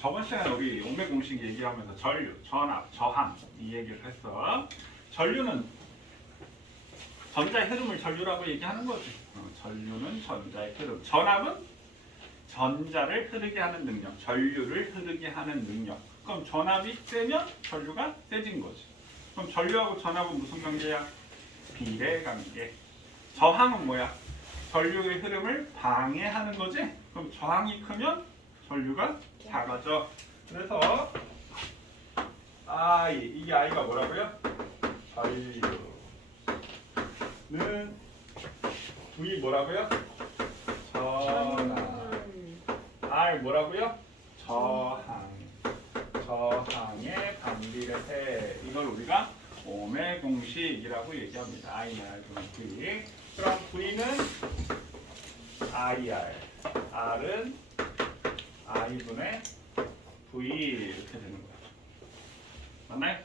저번 시간에 우리 오메 공식 얘기하면서 전류, 전압, 저항 이 얘기를 했어. 전류는 전자의 흐름을 전류라고 얘기하는 거지. 전류는 전자의 흐름. 전압은 전자를 흐르게 하는 능력, 전류를 흐르게 하는 능력. 그럼 전압이 세면 전류가 세진 거지. 그럼 전류하고 전압은 무슨 관계야? 비례 관계. 저항은 뭐야? 전류의 흐름을 방해하는 거지. 그럼 저항이 크면 전류가 작아져. 그래서 이게 I가 뭐라고요? 전류는 V 뭐라고요? 전압. R 뭐라고요? 저항의 반비례해. 이걸 우리가 오메 공식이라고 얘기합니다. IR V. 그럼 V는 IR, R은 I분의 V 이렇게 되는 거야. 맞나요?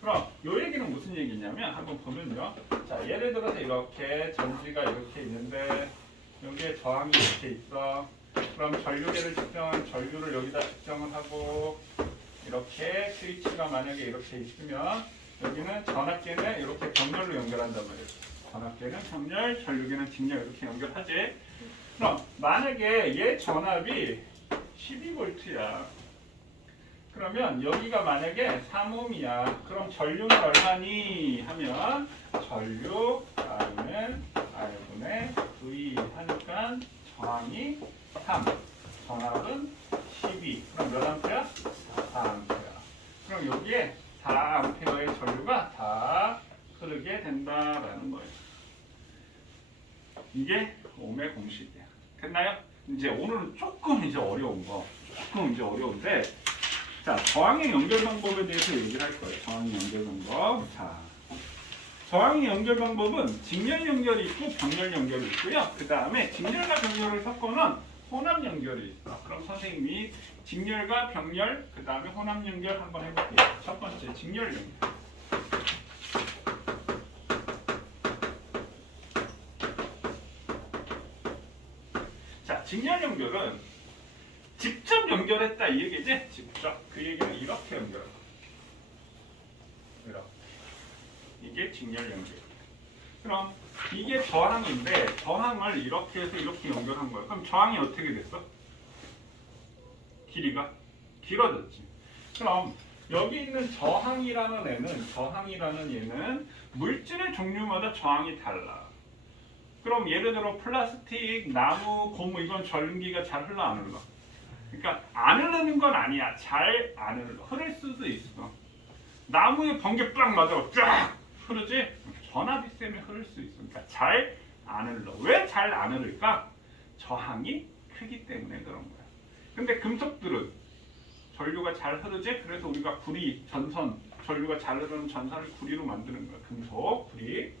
그럼 요 얘기는 무슨 얘기냐면 한번 보면요. 자, 예를 들어서 이렇게 전지가 이렇게 있는데 여기에 저항이 이렇게 있어. 그럼 전류계를 측정한 전류를 여기다 측정을 하고 이렇게 스위치가 만약에 이렇게 있으면 여기는 전압계는 이렇게 병렬로 연결한단 말이에요. 전압계는 병렬, 전류계는 직렬 이렇게 연결하지. 그럼 만약에 얘 전압이 12V야. 그러면 여기가 만약에 3ohm이야. 그럼 전류는 얼마니? 하면 전류 R는 R분의 V 하니까 저항이 3, 전압은 12. 그럼 몇 암페어? 4암페어. 그럼 여기에 4암페어의 전류가 다 흐르게 된다라는 거예요. 이게 오메 공식이야. 됐나요? 이제 오늘은 조금 이제 어려운 거. 조금 이제 어려운데 자, 저항의 연결 방법에 대해서 얘기를 할 거예요. 저항의 연결 방법. 자, 저항의 연결 방법은 직렬 연결이 있고 병렬 연결이 있고요. 그 다음에 직렬과 병렬을 섞어놓은 혼합 연결이 있어. 그럼 선생님이 직렬과 병렬, 그 다음에 혼합 연결 한번 해볼게요. 첫 번째, 직렬 연결. 자, 직렬 연결은 직접 연결했다 이 얘기지? 직접. 그 얘기는 이렇게 연결한다. 이렇게. 이게 직렬 연결. 그럼 이게 저항인데 저항을 이렇게 해서 이렇게 연결한 거야. 그럼 저항이 어떻게 됐어? 길이가 길어졌지. 그럼 여기 있는 저항이라는 얘는 물질의 종류마다 저항이 달라. 그럼 예를 들어 플라스틱, 나무, 고무 이건 전기가 잘 흘러 안 흘러? 그러니까 안 흐르는 건 아니야. 잘 안 흘러. 흐를 수도 있어. 나무에 번개 빡 맞아 쫙 흐르지? 전압이 세면 흐를 수 있어. 그러니까 잘 안 흘러. 왜 잘 안 흐를까? 저항이 크기 때문에 그런 거야. 근데 금속들은 전류가 잘 흐르지? 그래서 우리가 구리, 전선, 전류가 잘 흐르는 전선을 구리로 만드는 거야. 금속, 구리.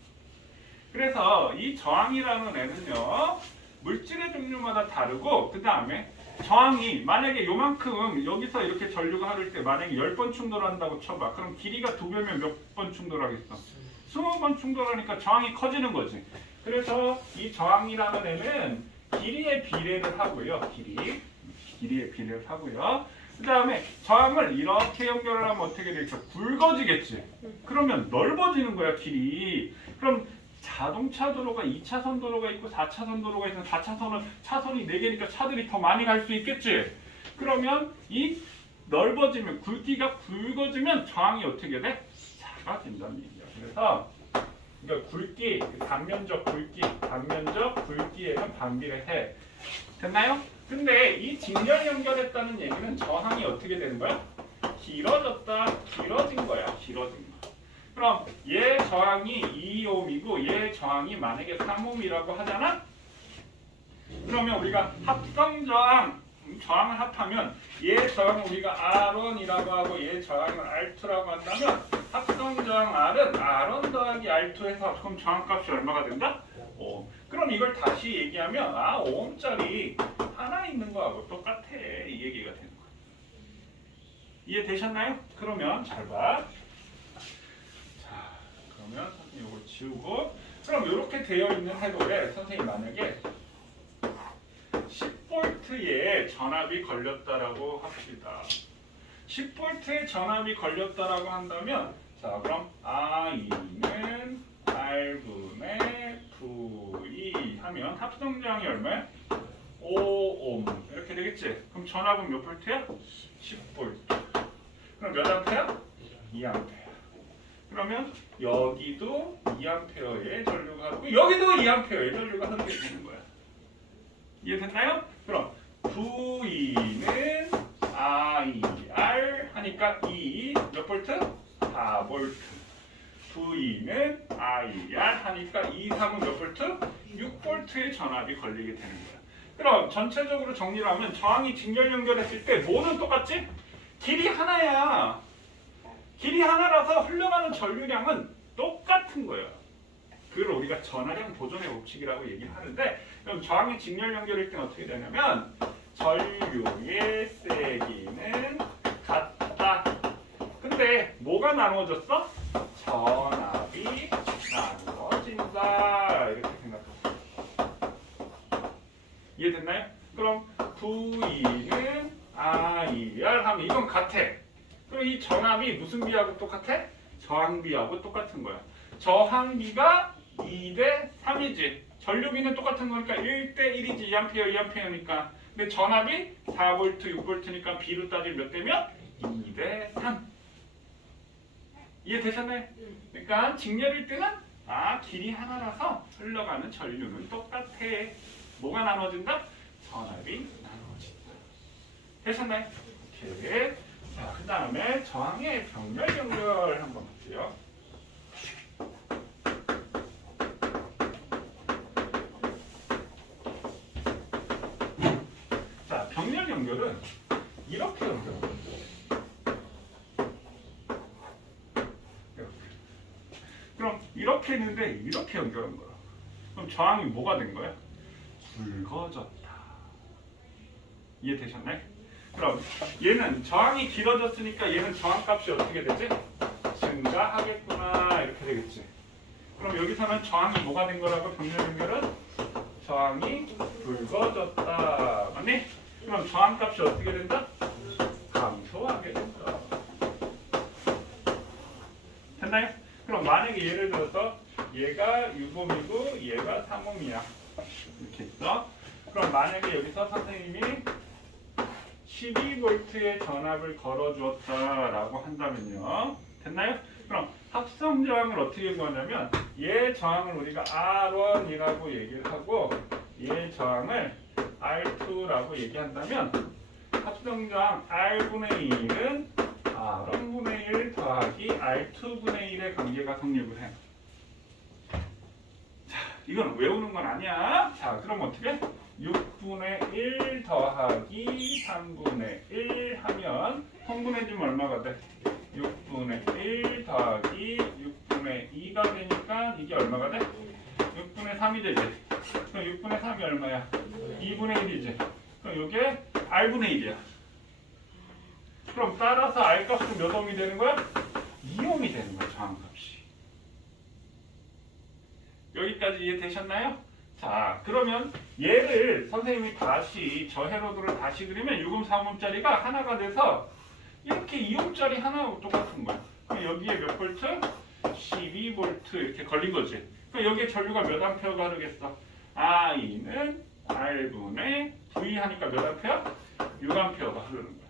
그래서 이 저항이라는 애는요. 물질의 종류마다 다르고 그 다음에 저항이 만약에 요만큼 여기서 이렇게 전류가 흐를 때 만약에 10번 충돌한다고 쳐봐. 그럼 길이가 2배면 몇 번 충돌하겠어? 20번 충돌하니까 저항이 커지는 거지. 그래서 이 저항이라는 애는 길이의 비례를 하고요. 길이의 비례를 하고요. 그 다음에 저항을 이렇게 연결을 하면 어떻게 되겠어? 굵어지겠지. 그러면 넓어지는 거야, 길이. 그럼 자동차 도로가 2차선 도로가 있고 4차선 도로가 있으면 4차선은 차선이 4개니까 차들이 더 많이 갈 수 있겠지. 그러면 이 넓어지면 굵기가 굵어지면 저항이 어떻게 돼? 작아진다는 얘기야. 그래서 그러니까 굵기, 단면적 굵기에는 반비례해. 됐나요? 근데 이 직렬 연결했다는 얘기는 저항이 어떻게 되는 거야? 길어진 거야. 그럼 얘 저항이 2ohm이고 얘 저항이 만약에 3ohm이라고 하잖아? 그러면 우리가 합성 저항을 합하면 얘 저항을 우리가 R1이라고 하고 얘 저항을 R2라고 한다면 합성 저항 R은 R1 더하기 R2해서 그럼 저항값이 얼마가 된다? 5. 그럼 이걸 다시 얘기하면 5ohm짜리 하나 있는 거하고 똑같아. 이 얘기가 되는 거야. 이해되셨나요? 그러면 잘 봐. 그러면 선생님 이걸 지우고 그럼 이렇게 되어 있는 회로에 선생님 만약에 10V 10V에 전압이 걸렸다라고 합시다. 10V에 전압이 걸렸다라고 한다면 자 그럼 I는 R분의 V 하면 합성량이 얼마야? 5옴 이렇게 되겠지? 그럼 전압은 몇 볼트야? 10V. 그럼 몇 암페어? 2암페어. 그러면 여기도 2암페어의 전류가 흐르고 여기도 2암페어의 전류가 흐르게 되는 거야. 이해됐나요? 그럼 V는 IR 하니까 E 몇 볼트? 4볼트. V는 IR 하니까 E 3은 몇 볼트? 6볼트의 전압이 걸리게 되는 거야. 그럼 전체적으로 정리를 하면 저항이 직렬 연결했을 때 뭐는 똑같지? 길이 하나야. 길이 하나라서 흘러가는 전류량은 똑같은 거예요. 그걸 우리가 전하량 보존의 법칙이라고 얘기를 하는데 그럼 저항이 직렬 연결일 때는 어떻게 되냐면 전류의 세기는 같다. 근데 뭐가 나누어졌어? 전압이 나누어진다. 이렇게 생각하세요. 이해됐나요? 그럼 V는 IR 하면 이건 같아. 그럼 이 전압이 무슨 비하고 똑같아? 저항비하고 똑같은 거야. 저항비가 2대 3이지. 전류비는 똑같은 거니까 1대 1이지. 2A, 2A니까. 근데 전압이 4V, 6V니까 비로 따지면 몇 대면? 2대 3. 이해되셨나요? 그러니까 직렬일 때는 길이 하나라서 흘러가는 전류는 똑같아. 뭐가 나눠진다? 전압이 나눠진다. 되셨나요? 오케이. 자, 그 다음에 저항의 병렬 연결 한번 볼게요. 자, 병렬 연결은 이렇게 연결합니다. 이렇게. 그럼 이렇게 했는데 이렇게 연결한 거야. 그럼 저항이 뭐가 된 거야? 굵어졌다. 이해되셨나요? 그럼 얘는 저항이 길어졌으니까 얘는 저항값이 어떻게 되지? 증가하겠구나 이렇게 되겠지. 그럼 여기서는 저항이 뭐가 된 거라고 병렬 연결은? 저항이 굵어졌다. 맞니? 그럼 저항값이 어떻게 된다? 감소하게 된다. 됐나요? 그럼 만약에 예를 들어서 얘가 6옴이고 얘가 3옴이야. 이렇게 있어. 그럼 만약에 여기서 선생님이 12V의 전압을 걸어주었다라고 한다면요. 됐나요? 그럼 합성 저항을 어떻게 구하냐면 얘 저항을 우리가 R1이라고 얘기를 하고 얘 저항을 R2라고 얘기한다면 합성 저항 R분의 1은 R1분의 1 더하기 R2분의 1의 관계가 성립을 해. 자, 이건 외우는 건 아니야. 자, 그럼 어떻게? 6분의 1 더하기 3분의 1 하면 성분해지면 얼마가 돼? 6분의 1 더하기 6분의 2가 되니까 이게 얼마가 돼? 6분의 3이 되지. 그럼 6분의 3이 얼마야? 2분의 1이지. 그럼 이게 R분의 1이야. 그럼 따라서 R 값은 몇 옴이 되는 거야? 2옴이 되는 거야, 저항값이. 여기까지 이해되셨나요? 자, 그러면 얘를 선생님이 다시 저 회로도를 다시 그리면 6옴, 3옴짜리가 하나가 돼서 이렇게 2옴짜리 하나하고 똑같은 거야. 그럼 여기에 몇 볼트? 12V 이렇게 걸린 거지. 그럼 여기에 전류가 몇 암페어가 흐르겠어? I는 R분의 V 하니까 몇 암페어? 6암페어가 흐르는 거야.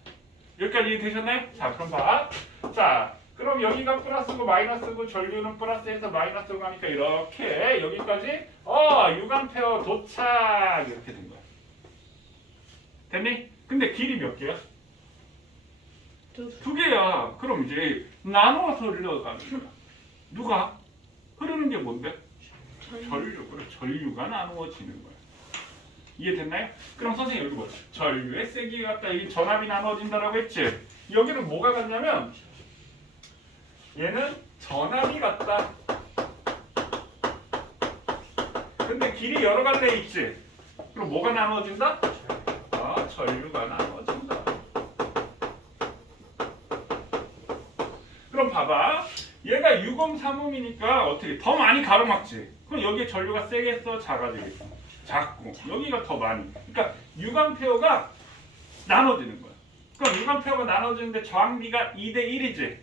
여기까지 이해되셨나요? 자, 그럼 봐. 자, 그럼 여기가 플러스고 마이너스고 전류는 플러스에서 마이너스로 가니까 이렇게 여기까지 6A 도착 이렇게 된 거야. 됐니? 근데 길이 몇 개야? 두 개야. 그럼 이제 나눠서 흘러가는 거야. 누가? 흐르는 게 뭔데? 전류. 그래, 전류가 나누어지는 거야. 이해됐나요? 그럼 선생님 여기 뭐 전류의 세기가 같다. 이 전압이 나눠진다라고 했지? 여기는 뭐가 같냐면 얘는 전압이 같다. 근데 길이 여러 갈래 있지? 그럼 뭐가 나눠진다? 전류가 나눠진다. 그럼 봐봐. 얘가 6옴, 3옴이니까 어떻게 더 많이 가로막지? 그럼 여기에 전류가 세겠어? 작아지겠어? 작고 여기가 더 많이. 그러니까 6A가 나눠지는 거야. 그럼 6A가 나눠지는데 저항비가 2대 1이지.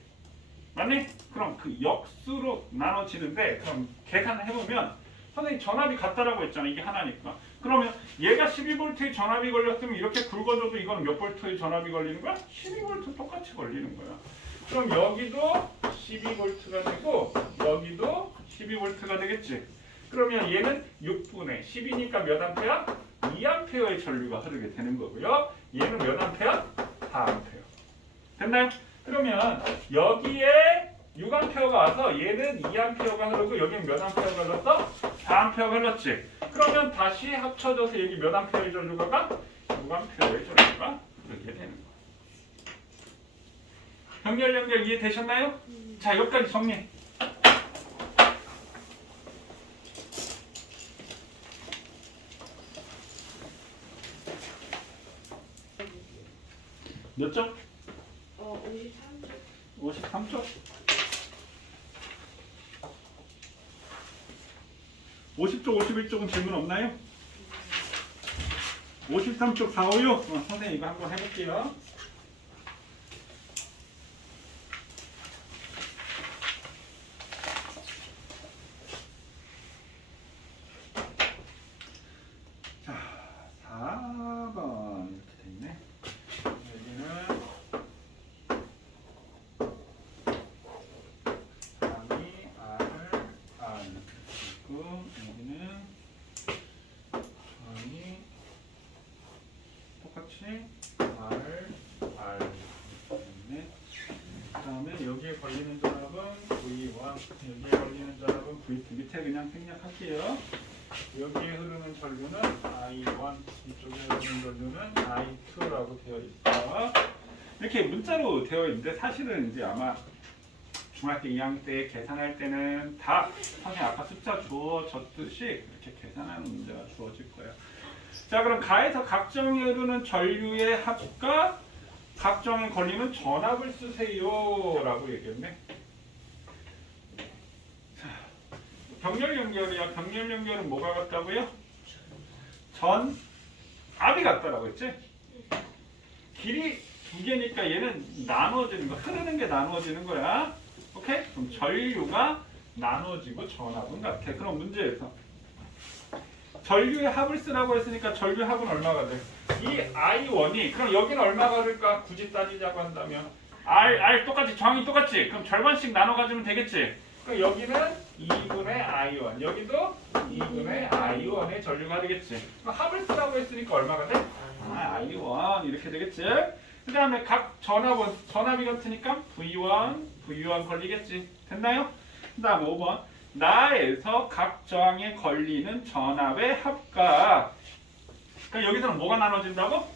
맞니? 그럼 그 역수로 나눠지는데 그럼 계산을 해보면 선생님 전압이 같다라고 했잖아. 이게 하나니까. 그러면 얘가 12V의 전압이 걸렸으면 이렇게 굵어져도 이거는 몇 볼트의 전압이 걸리는 거야? 12V 똑같이 걸리는 거야. 그럼 여기도 12V가 되고 여기도 12V가 되겠지. 그러면 얘는 6분의 10이니까 몇 암페어? 2암페어의 전류가 흐르게 되는 거고요. 얘는 몇 암페어? 4암페어. 됐나요? 그러면 여기에 6A가 와서 얘는 2A가 흐르고 여기는 몇 A가 흘렀어? 4A가 흘렀지. 그러면 다시 합쳐져서 여기 몇 A의 전류가 가? 6A의 전류가 흐르게 되는 거야. 병렬 연결 이해되셨나요? 자, 여기까지 정리. 몇 점? 53쪽. 53쪽? 50쪽, 51쪽은 질문 없나요? 53쪽 4, 5, 6. 선생님 이거 한번 해볼게요. 자, 4번 이렇게 돼있네. 여기는 3이 R 있고 여기는 저항이 똑같이 R 있네. 그 다음에 여기에 걸리는 전압은 V1, 여기에 걸리는 전압은 V2. 밑에 그냥 생략할게요. 여기에 흐르는 전류는 I1, 이쪽에 흐르는 전류는 I2라고 되어 있어. 이렇게 문자로 되어 있는데 사실은 이제 아마 중학교 2학년 때 계산할 때는 다 선생님 아까 숫자 주어졌듯이 이렇게 계산하는 문제가 주어질 거예요. 자, 그럼 가에서 각정에 흐르는 전류의 합과 각정에 걸리는 전압을 쓰세요 라고 얘기했네. 자, 병렬 연결이야. 병렬 연결은 뭐가 같다고요? 전압이 같다라고 했지? 길이 두 개니까 얘는 나누어지는 거, 흐르는 게 나누어지는 거야. 오케이? 그럼 전류가 나눠지고 전압은 같아. 그럼 문제에서 전류의 합을 쓰라고 했으니까 전류의 합은 얼마가 돼? 이 I1이 그럼 여기는 얼마가 될까? 굳이 따지자고 한다면 R 똑같이 저항이 똑같지? 그럼 절반씩 나눠 가지면 되겠지? 그럼 여기는 2분의 I1 여기도 2분의 I1의 전류가 되겠지? 그럼 합을 쓰라고 했으니까 얼마가 돼? I1 이렇게 되겠지? 그 다음에 각 전압이 같으니까 V1 걸리겠지. 됐나요? 그 다음 5번. 나에서 각 저항에 걸리는 전압의 합과. 그러니까 여기서는 뭐가 나눠진다고?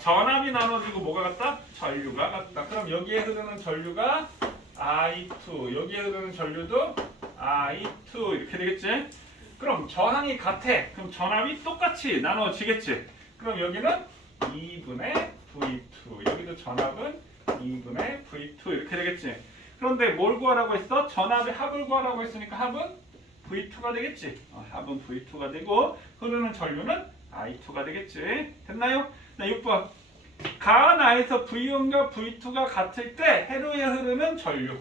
전압이 나눠지고 뭐가 같다? 전류가 같다. 그럼 여기에 흐르는 전류가 I2, 여기에 흐르는 전류도 I2 이렇게 되겠지? 그럼 저항이 같아. 그럼 전압이 똑같이 나눠지겠지? 그럼 여기는 2분의 V2, 여기도 전압은 2분의 V2 이렇게 되겠지? 그런데 뭘 구하라고 했어? 전압의 합을 구하라고 했으니까 합은 V2가 되겠지? 합은 V2가 되고 흐르는 전류는 I2가 되겠지? 됐나요? 자, 6번. 가나에서 V1과 V2가 같을 때 회로에 흐르는 전류.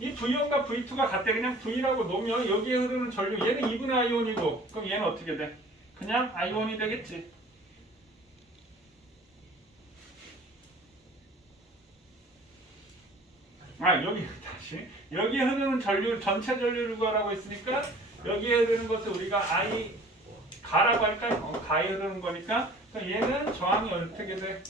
이 V1과 V2가 같대. 그냥 V라고 놓으면 여기에 흐르는 전류 얘는 2분의 I1이고 그럼 얘는 어떻게 돼? 그냥 I1이 되겠지. 여기 다시 여기에 흐르는 전류 전체 전류를 구하라고 했으니까 여기에 흐르는 것을 우리가 가라고 할까요? 가에 흐르는 거니까 얘는 저항이 어떻게 돼?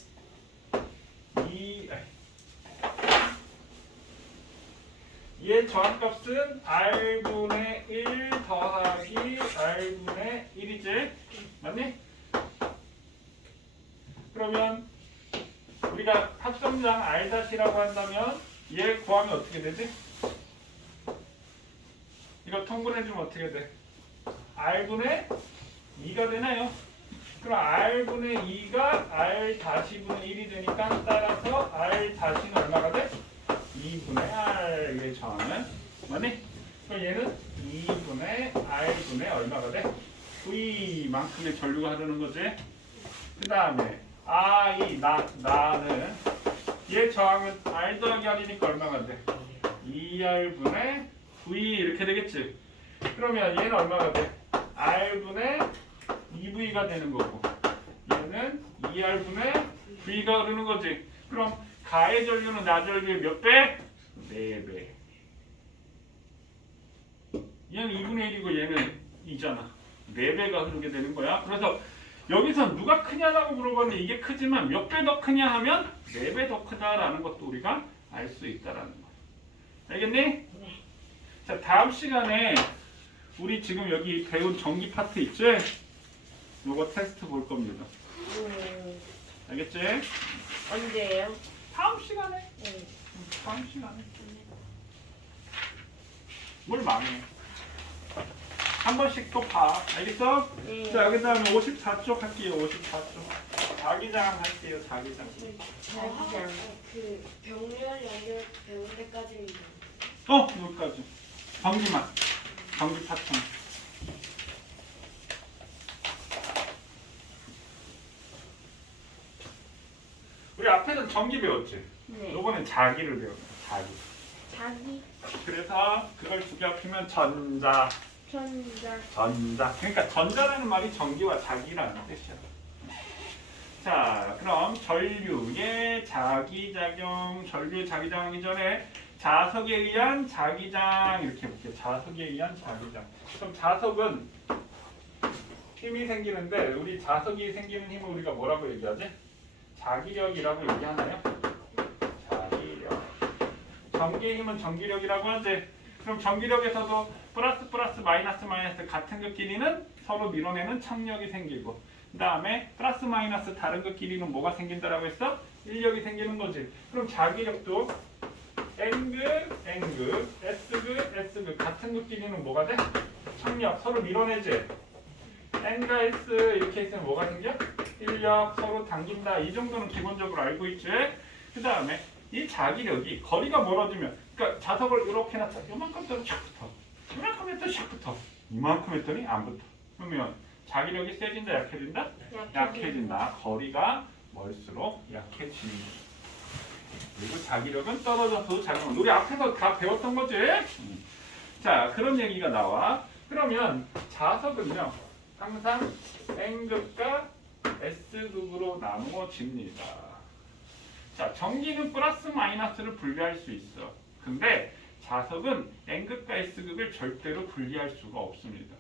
얘 저항값은 R분의 1 더하기 R분의 1이지? 맞니? 그러면 우리가 합성장 R-라고 한다면 얘 구하면 어떻게 되지? 이거 통분해주면 어떻게 돼? R분의 2가 되나요? 그럼 R분의 2가 R-분의 1이 되니까 따라서 R-는 얼마가 돼? 2분의 R의 저항은 맞니? 그럼 얘는 2분의 R분의 얼마가 돼? V만큼의 전류가 흐르는 거지? 그 다음에 나는 얘 저항은 R 더하기 R이니까 얼마가 돼? 2R분의 V 이렇게 되겠지. 그러면 얘는 얼마가 돼? R분의 2V가 되는 거고 얘는 2R분의 V가 흐르는 거지. 그럼 가의 전류는 나 전류의 몇 배? 4배. 얘는 2분의 1이고 얘는 2잖아. 4배가 흐르게 되는 거야. 그래서 여기서 누가 크냐라고 물어봤는데 이게 크지만 몇 배 더 크냐 하면 4배 더 크다라는 것도 우리가 알 수 있다라는 거야. 알겠니? 네. 자, 다음 시간에 우리 지금 여기 배운 전기 파트 있지? 요거 테스트 볼 겁니다. 알겠지? 언제예요? 다음 시간에. 네. 다음 시간에. 뭘 망해. 한 번씩 또 봐. 알겠어? 네. 자, 그 다음에 54쪽 할게요. 54쪽. 자기장 할게요. 자기장. 자기장. 그 병렬 연결 배울 때까지는 여기까지. 전기만. 전기 파트. 우리 앞에는 전기 배웠지? 네. 요번엔 자기를 배웠어. 자기. 자기 그래서 그걸 두 개 합치면 전자. 천자. 그러니까 전자라는 말이 전기와 자기라는 뜻이야. 자, 그럼 전류의 자기작용, 전류 자기장하기 전에 자석에 의한 자기장 이렇게 볼게요. 자석에 의한 자기장. 그럼 자석은 힘이 생기는데 우리 자석이 생기는 힘을 우리가 뭐라고 얘기하지? 자기력이라고 얘기하나요? 자기력. 전기의 힘은 전기력이라고 하지. 그럼 전기력에서도 플러스 마이너스 같은 것끼리는 서로 밀어내는 청력이 생기고 그 다음에 플러스 마이너스 다른 것끼리는 뭐가 생긴다라고 했어? 인력이 생기는 거지. 그럼 자기력도 N극, S극 같은 것끼리는 뭐가 돼? 청력 서로 밀어내지. N과 S 이렇게 있으면 뭐가 생겨? 인력 서로 당긴다. 이 정도는 기본적으로 알고 있지. 그 다음에 이 자기력이 거리가 멀어지면 그러니까 자석을 이렇게 놨다. 이만큼 했더니 샥 붙어. 이만큼 했더니 샥 붙어. 이만큼 했더니 안 붙어. 그러면 자기력이 세진다 약해진다? 약해진다. 거리가 멀수록 약해진다. 그리고 자기력은 떨어져서 작용한다. 우리 앞에서 다 배웠던 거지? 자, 그런 얘기가 나와. 그러면 자석은요. 항상 N극과 S극으로 나누어집니다. 자, 전기는 플러스 마이너스를 분리할 수 있어. 근데 자석은 N극과 S극을 절대로 분리할 수가 없습니다.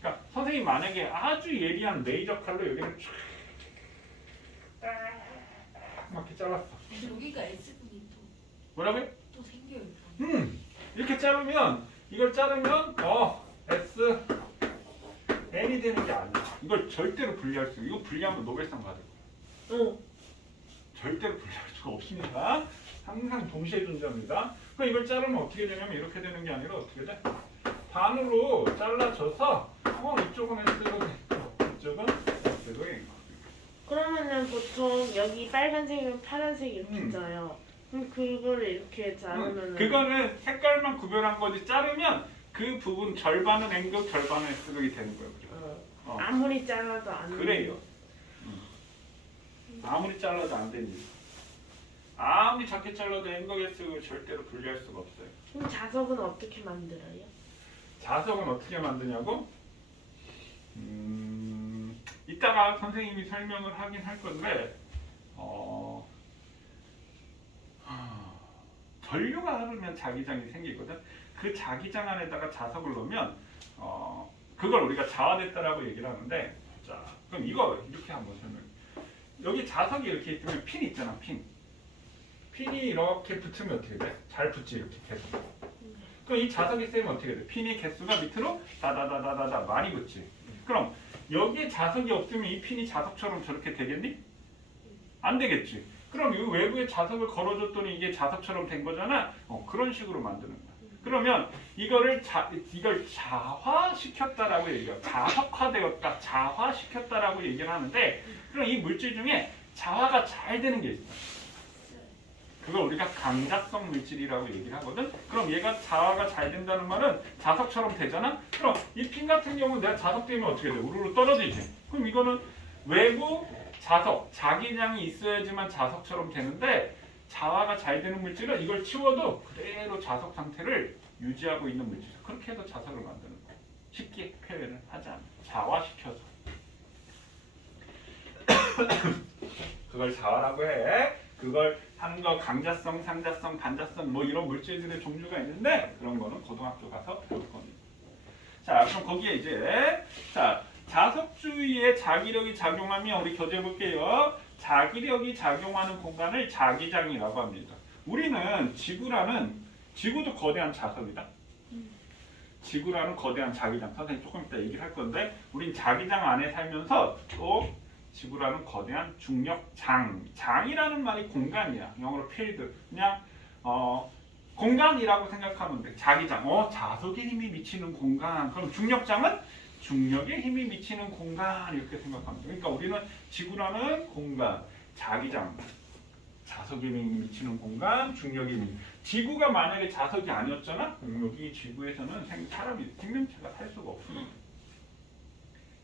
그러니까 선생님 만약에 아주 예리한 레이저 칼로 여기를 쫙 이렇게 잘랐어. 여기가 S분이 뭐라고요? 또 생겨요. 이렇게 자르면 이걸 자르면 S N이 되는 게 아니야. 이걸 절대로 분리할 수. 이거 분리하면 노벨상 받을 거야. 절대로 분리할 수가 없습니다. 항상 동시에 존재합니다. 그럼 이걸 자르면 어떻게 되냐면 이렇게 되는 게 아니라 어떻게 돼? 반으로 잘라져서 이쪽은 S로 있고 이쪽은 S로 있고. 그러면은 보통 여기 빨간색은 파란색 이렇게 있어요. 그럼 그거를 이렇게 자르면은 그거는 색깔만 구별한 거지. 자르면 그 부분 절반은 N극, 절반은 S극이 되는 거예요. 아무리 잘라도 안 그래요. 아무리 잘라도 안 되니. 아무리 작게 잘라도 N극, S극을 절대로 분리할 수가 없어요. 그럼 자석은 어떻게 만들어요? 자석은 어떻게 만드냐고? 이따가 선생님이 설명을 하긴 할 건데 전류가 흐르면 자기장이 생기거든. 그 자기장 안에다가 자석을 넣으면 그걸 우리가 자화됐다라고 얘기를 하는데 자, 그럼 이거 이렇게 한번 설명해. 여기 자석이 이렇게 있으면 핀 있잖아, 핀이 이렇게 붙으면 어떻게 돼? 잘 붙지 이렇게 계속. 그럼 이 자석이 세면 어떻게 돼? 핀이 개수가 밑으로 다다다다다다 많이 붙지. 그럼 여기에 자석이 없으면 이 핀이 자석처럼 저렇게 되겠니? 안 되겠지. 그럼 이 외부에 자석을 걸어줬더니 이게 자석처럼 된 거잖아. 그런 식으로 만드는 거야. 그러면 이걸 자화시켰다라고 얘기해요. 자석화되었다, 자화시켰다라고 얘기를 하는데 그럼 이 물질 중에 자화가 잘 되는 게 있어. 그걸 우리가 강자성 물질이라고 얘기를 하거든. 그럼 얘가 자화가 잘 된다는 말은 자석처럼 되잖아. 그럼 이 핀 같은 경우는 내가 자석 되면 어떻게 돼? 우르르 떨어지지. 그럼 이거는 외부 자석, 자기장이 있어야지만 자석처럼 되는데 자화가 잘 되는 물질은 이걸 치워도 그대로 자석 상태를 유지하고 있는 물질. 그렇게 해서 자석을 만드는 거예요. 쉽게 표현을 하자면 자화시켜서. 그걸 자화라고 해. 그걸 하는 거 강자성, 상자성, 반자성 뭐 이런 물질들의 종류가 있는데 그런 거는 고등학교 가서 배울 겁니다. 자, 그럼 거기에 이제 자 자석주위에 자기력이 작용하면 우리 교재 볼게요. 자기력이 작용하는 공간을 자기장이라고 합니다. 우리는 지구도 거대한 자석이다. 지구라는 거대한 자기장. 선생님 조금 이따 얘기를 할 건데 우린 자기장 안에 살면서 또 지구라는 거대한 중력장이라는 말이 공간이야. 영어로 필드. 그냥 공간이라고 생각하면 돼. 자기장. 자석의 힘이 미치는 공간. 그럼 중력장은 중력의 힘이 미치는 공간 이렇게 생각하면 돼. 그러니까 우리는 지구라는 공간, 자기장, 자석의 힘이 미치는 공간, 중력의 힘이. 지구가 만약에 자석이 아니었잖아? 여기 지구에서는 생명체가 살 수가 없습니다.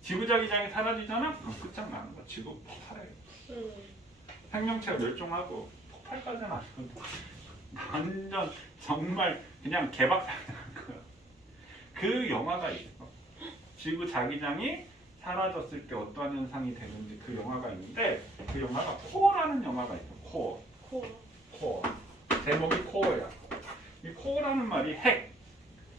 지구 자기장이 사라지잖아? 그럼 끝장나는 거야. 지구 폭발해. 생명체가 멸종하고 폭발까지 나는 완전 정말 그냥 개박살 나는 거야. 그 영화가 있어. 지구 자기장이 사라졌을 때 어떠한 현상이 되는지 그 영화가 있는데 그 영화가 코어라는 영화가 있어. 코어. 제목이 코어야. 이 코어라는 말이 핵,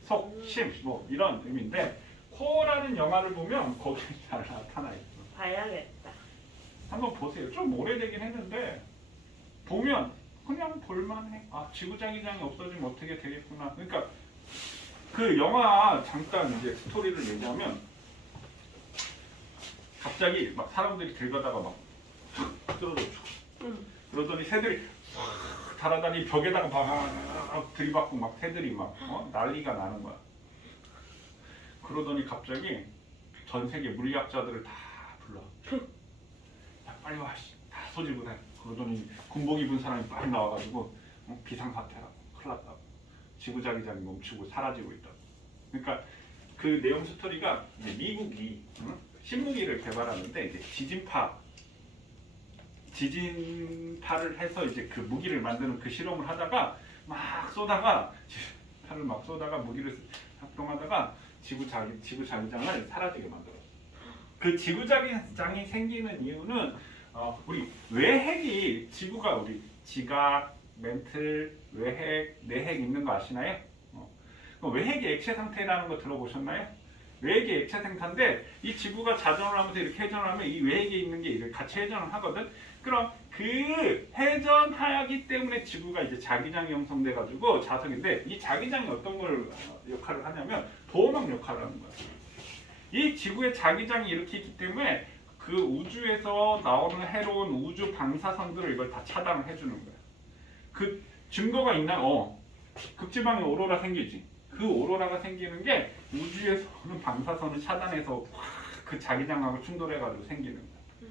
속, 심 뭐 이런 의미인데 코어라는 영화를 보면 거기에 잘 나타나 있어. 봐야겠다. 한번 보세요. 좀 오래되긴 했는데 보면 그냥 볼만해. 아, 지구자기장이 없어지면 어떻게 되겠구나. 그러니까 그 영화 잠깐 이제 스토리를 얘기하면 갑자기 막 사람들이 길 가다가 막 쓰러져 죽어. 그러더니 새들이 확 달아다니 벽에다가 막 들이받고 막 새들이 막 난리가 나는 거야. 그러더니 갑자기 전 세계 물리학자들을 다 불러. 야, 빨리 와. 다 소집을 해. 그러더니 군복 입은 사람이 빨리 나와가지고 비상사태라고. 큰일 났다고. 지구자기장이 멈추고 사라지고 있다고. 그러니까 그 내용 스토리가 이제 미국이 신무기를 개발하는데 이제 지진파를 해서 이제 그 무기를 만드는 그 실험을 하다가 막 쏘다가 무기를 작동하다가 지구자기장을 사라지게 만들었어. 그 지구자기장이 생기는 이유는 우리 외핵이 지구가 우리 지각, 멘틀, 외핵, 내핵 있는 거 아시나요? 외핵이 액체 상태라는 거 들어보셨나요? 외핵이 액체 상태인데 이 지구가 자전을 하면서 이렇게 회전을 하면 이 외핵에 있는 게 이렇게 같이 회전을 하거든. 그럼 그 회전하기 때문에 지구가 이제 자기장이 형성돼 가지고 자석인데 이 자기장이 어떤 걸 역할을 하냐면 보호막 역할을 하는 거야. 이 지구의 자기장이 이렇게 있기 때문에 그 우주에서 나오는 해로운 우주 방사선들을 이걸 다 차단을 해주는 거야. 그 증거가 있나? 극지방에 오로라 생기지. 그 오로라가 생기는 게 우주에서 오는 방사선을 차단해서 그 자기장하고 충돌해가지고 생기는 거야.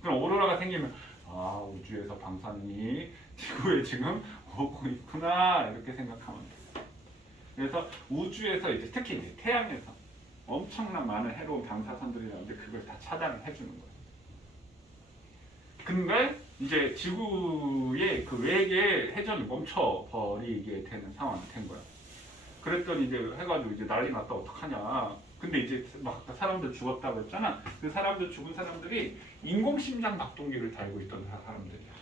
그럼 오로라가 생기면 우주에서 방사능이 지구에 지금 오고 있구나 이렇게 생각하면 돼. 그래서 우주에서 이제 특히 이제 태양에서 엄청난 많은 해로운 방사선들이 나오는데 그걸 다 차단을 해주는 거야. 근데 이제 지구의 그 외계 회전이 멈춰버리게 되는 상황이 된 거야. 그랬더니 이제 해가지고 이제 난리 났다 어떡하냐. 근데 이제 막 사람들 죽었다고 했잖아. 그 사람들 죽은 사람들이 인공심장 박동기를 달고 있던 사람들이야.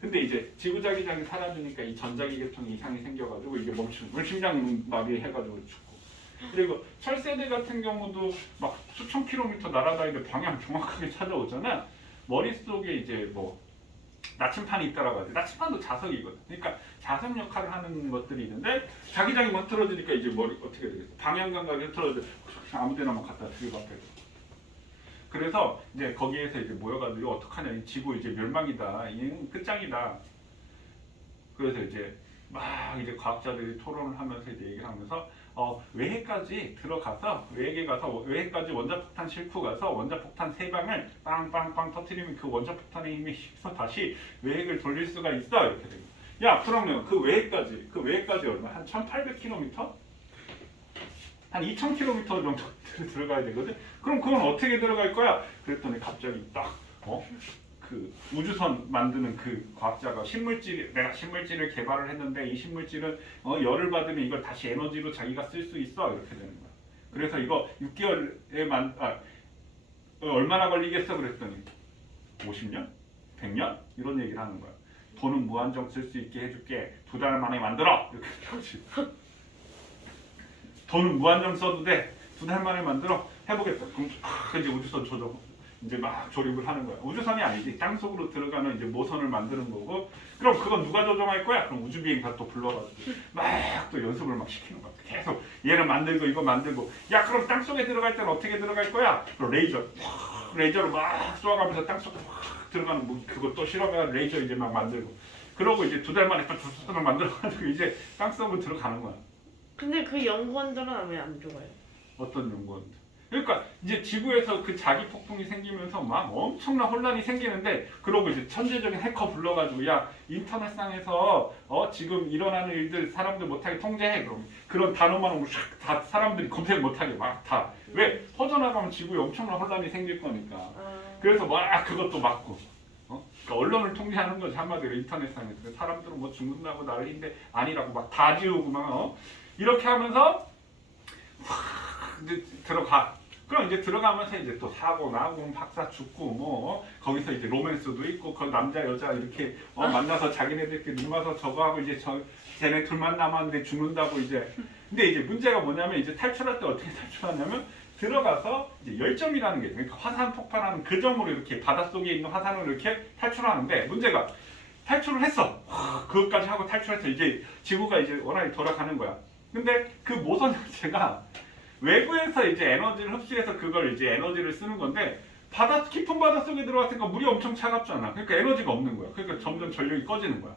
근데 이제 지구자기장이 사라지니까 이 전자기계통이 이상이 생겨가지고 이게 멈추는 심장마비 해가지고 죽고. 그리고 철새들 같은 경우도 막 수천 킬로미터 날아다니는데 방향 정확하게 찾아오잖아. 머릿속에 이제 뭐 나침판이 있다라고 하지. 나침판도 자석이거든. 그러니까 자석 역할을 하는 것들이 있는데 자기장이 막 틀어지니까 이제 머리 어떻게 되겠어? 방향 감각이 틀어져 아무데나만 갖다 들이박혀야 돼. 그래서 이제 거기에서 이제 모여가지고 어떡하냐, 이 지구 이제 멸망이다, 이 끝장이다. 그래서 이제 막 이제 과학자들이 토론을 하면서 이제 얘기를 하면서 외핵까지 들어가서 외핵까지 원자폭탄 싣고 가서 원자폭탄 3방을 빵빵빵 터트리면 그 원자폭탄의 힘에 힘써 다시 외핵을 돌릴 수가 있어 이렇게 되고. 야 그러면 그 외핵까지 얼마? 한 1800km? 한 2000km 정도 들어가야 되거든. 그럼 그건 어떻게 들어갈 거야? 그랬더니 갑자기 딱 그 우주선 만드는 그 과학자가 내가 신물질을 개발을 했는데 이 신물질은 열을 받으면 이걸 다시 에너지로 자기가 쓸 수 있어 이렇게 되는 거야. 그래서 이거 6개월에 얼마나 걸리겠어 그랬더니 50년? 100년? 이런 얘기를 하는 거야. 돈은 무한정 쓸 수 있게 해줄게. 2달 만에 만들어. 이렇게 그러지. 돈은 무한정 써도 돼. 2달 만에 만들어. 해보겠다. 그럼 이제 우주선 조져. 이제 막 조립을 하는 거야. 우주선이 아니지. 땅속으로 들어가는 이제 모선을 만드는 거고. 그럼 그건 누가 조종할 거야? 그럼 우주비행사 또 불러가지고 막 또 연습을 막 시키는 거야. 계속 얘는 만들고 이거 만들고. 야 그럼 땅속에 들어갈 때는 어떻게 들어갈 거야? 그럼 레이저를 막 쏘아가면서 땅속에 막 들어가는 뭐 그거 또 실험해가 레이저 이제 막 만들고. 그러고 이제 2달 만에 또 주스를 만들어가지고 이제 땅속으로 들어가는 거야. 근데 그 연구원들은 왜 안 죽어요? 어떤 연구원들? 그러니까 이제 지구에서 그 자기 폭풍이 생기면서 막 엄청난 혼란이 생기는데 그러고 이제 천재적인 해커 불러가지고 야 인터넷상에서 지금 일어나는 일들 사람들 못하게 통제해 그럼 그런 단어만 오면 다 사람들이 검색 못하게 막 다 왜 퍼져나가면 지구에 엄청난 혼란이 생길 거니까 그래서 막 그것도 막고 그러니까 언론을 통제하는 거지 한마디로 인터넷상에서 사람들은 뭐 죽는다고 나를 힘대 아니라고 막 다 지우고 막 이렇게 하면서 이제 들어가. 그럼 이제 들어가면서 이제 또 사고 나고 박사 죽고 뭐 거기서 이제 로맨스도 있고 그 남자 여자 이렇게 만나서 자기네들끼리 눈 맞서 저거 하고 이제 쟤네 둘만 남았는데 죽는다고 이제 근데 이제 문제가 뭐냐면 이제 탈출할 때 어떻게 탈출하냐면 들어가서 이제 열점이라는 게 그러니까 화산 폭발하는 그 점으로 이렇게 바닷속에 있는 화산을 이렇게 탈출하는데 문제가 탈출을 했어. 그것까지 하고 탈출해서 이제 지구가 이제 원활히 돌아가는 거야. 근데 그 모선 자체가 외부에서 이제 에너지를 흡수해서 그걸 이제 에너지를 쓰는 건데 깊은 바다 속에 들어갔으니까 물이 엄청 차갑잖아. 그러니까 에너지가 없는 거야. 그러니까 점점 전력이 꺼지는 거야.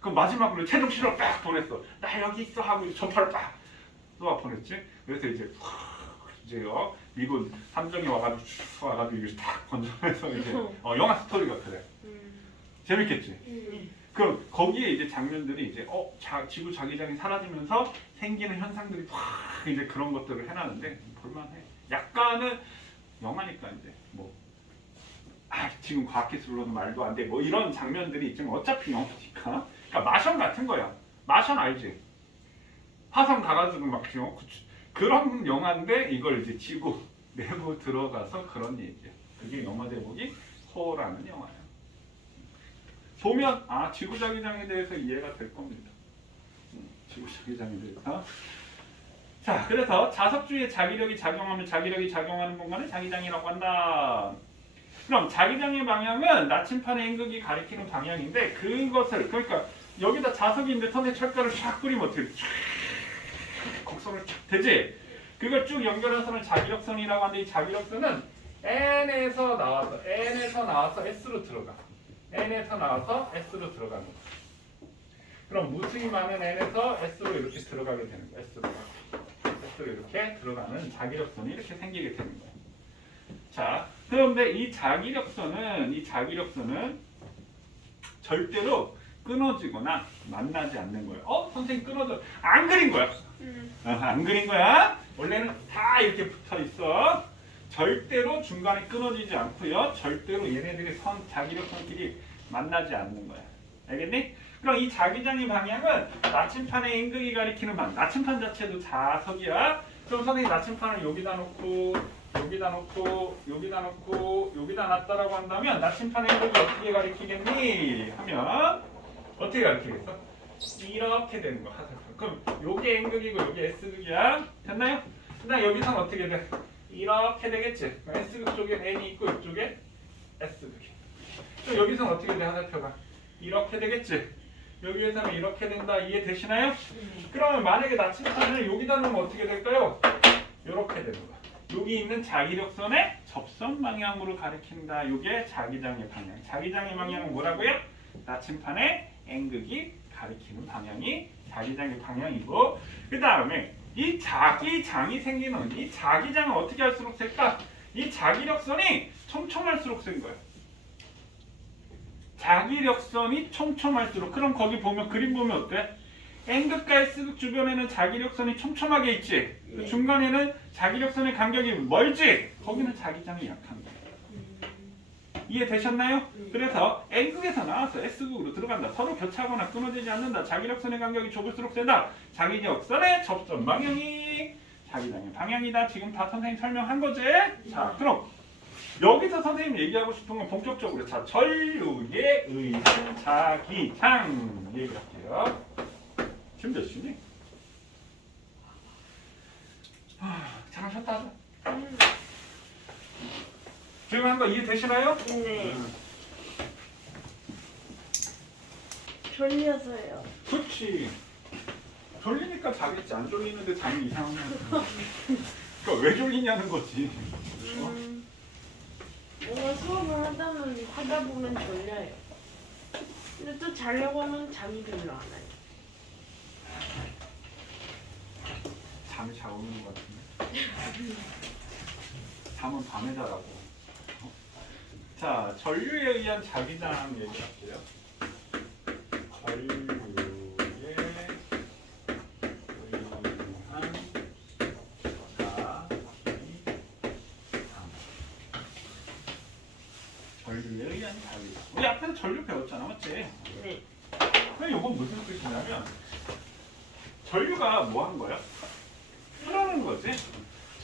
그럼 마지막으로 최종 실험을 딱 보냈어. 나 여기 있어 하고 전파를 딱 쏘아 보냈지. 그래서 이제 미군 함정이 와가지고 이게 딱 건져내서 이제 영화 스토리가 그래. 재밌겠지. 그럼 거기에 이제 장면들이 이제 지구 자기장이 사라지면서 생기는 현상들이 확 이제 그런 것들을 해놨는데 볼만해. 약간은 영화니까 이제 뭐 지금 과학기술로는 말도 안 돼. 뭐 이런 장면들이 있지만 어차피 영화니까. 그러니까 마션 같은 거야. 마션 알지? 화성 가가지고 막 그런 영화인데 이걸 이제 지구 내부 들어가서 그런 얘기야. 그게 영화 제목이 호라는 영화야. 보면 지구 자기장에 대해서 이해가 될 겁니다. 지구 자기장에 대해서. 자, 그래서 자석주위에 자기력이 작용하면 자기력이 작용하는 공간을 자기장이라고 한다. 그럼 자기장의 방향은 나침판의 N극이 가리키는 방향인데 그것을 그러니까 여기다 자석이 있는데 턴에 철가를 쫙 뿌리면 어떻게 곡선을 쫙 되지? 그걸 쭉 연결한 선을 자기력선이라고 하는데 이 자기력선은 N에서 나와서 S로 들어가. N에서 나와서 S로 들어가는 거야. 그럼 무수히 많은 N에서 S로 이렇게 들어가게 되는 거야. S로 이렇게 들어가는 자기력선이 이렇게 생기게 되는 거야. 자, 그런데 이 자기력선은 절대로 끊어지거나 만나지 않는 거예요. 선생님 끊어져. 안 그린 거야. 안 그린 거야. 원래는 다 이렇게 붙어 있어. 절대로 중간에 끊어지지 않고요. 절대로 얘네들이 자기력선끼리 만나지 않는 거야. 알겠니? 그럼 이 자기장의 방향은 나침판의 N극이 가리키는 방향. 나침판 자체도 자석이야. 그럼 선생님 나침판을 여기다 놓고 여기다 놨다라고 한다면 나침판의 N극이 어떻게 가리키겠니? 하면 어떻게 가리키겠어? 이렇게 되는 거야. 그럼 요게 N극이고 요게 S극이야. 됐나요? 그다음 여기서는 어떻게 돼? 이렇게 되겠지. S극 쪽에 N이 있고 이쪽에 S극이. 그럼 여기서는 어떻게 돼? 화살표가 이렇게 되겠지. 여기에서는 이렇게 된다. 이해되시나요? 그러면 만약에 나침판을 여기다 놓으면 어떻게 될까요? 이렇게 되는 거야. 여기 있는 자기력선의 접선 방향으로 가리킨다. 이게 자기장의 방향. 자기장의 방향은 뭐라고요? 나침판의 N극이 가리키는 방향이 자기장의 방향이고 그 다음에 이 자기장이 생기는 이 자기장은 어떻게 할수록 셀까? 이 자기력선이 촘촘할수록 센 거예요. 자기력선이 촘촘할수록 그럼 거기 보면 그림 보면 어때? N극과 S극 주변에는 자기력선이 촘촘하게 있지. 그 중간에는 자기력선의 간격이 멀지. 거기는 자기장이 약한 거예요. 이해되셨나요? 네. 그래서 N극에서 나와서 S극으로 들어간다. 서로 교차하거나 끊어지지 않는다. 자기력선의 간격이 좁을수록 된다. 자기력선의 접점 방향이 자기장의 방향이다. 지금 다 선생님 설명한 거지? 자, 그럼 여기서 선생님 얘기하고 싶은 건 본격적으로 자 전류에 의한 자기장 얘기할게요. 지금 몇 시니? 잠깐 쉬었다 하자. 지금 한 거 이해되시나요? 네. 졸려서요. 그렇지. 졸리니까 자겠지. 안 졸리는데 잠이 이상한 거지. 그러니까 왜 졸리냐는 거지. 뭔가 수업을 하다 보면 졸려요. 근데 또 자려고 하면 잠이 별로 안 와요. 잠이 잘 오는 것 같은데. 잠은 밤에 자라고. 자, 전류에 의한 자기장 얘기할게요. 전류에 의한 자기장. 전류에 의한 자기장. 우리 앞에서 전류 배웠잖아, 맞지? 네. 그럼 이건 무슨 뜻이냐면 전류가 뭐 하는 거야? 흐르는 거지.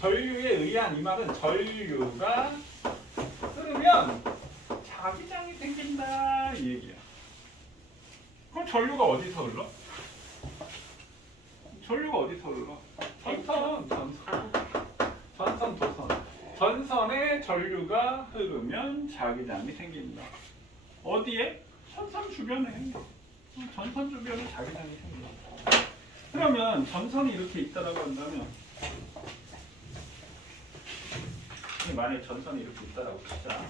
전류에 의한 이 말은 전류가 흐르면 자기장이 생긴다 이 얘기야. 그럼 전류가 어디서 흘러? 전류가 어디서 흘러? 전선, 도선. 전선에 전류가 흐르면 자기장이 생긴다. 어디에? 전선 주변에. 전선 주변에 자기장이 생긴다. 그러면 전선이 이렇게 있다라고 한다면 만약에 전선이 이렇게 있다라고 치자.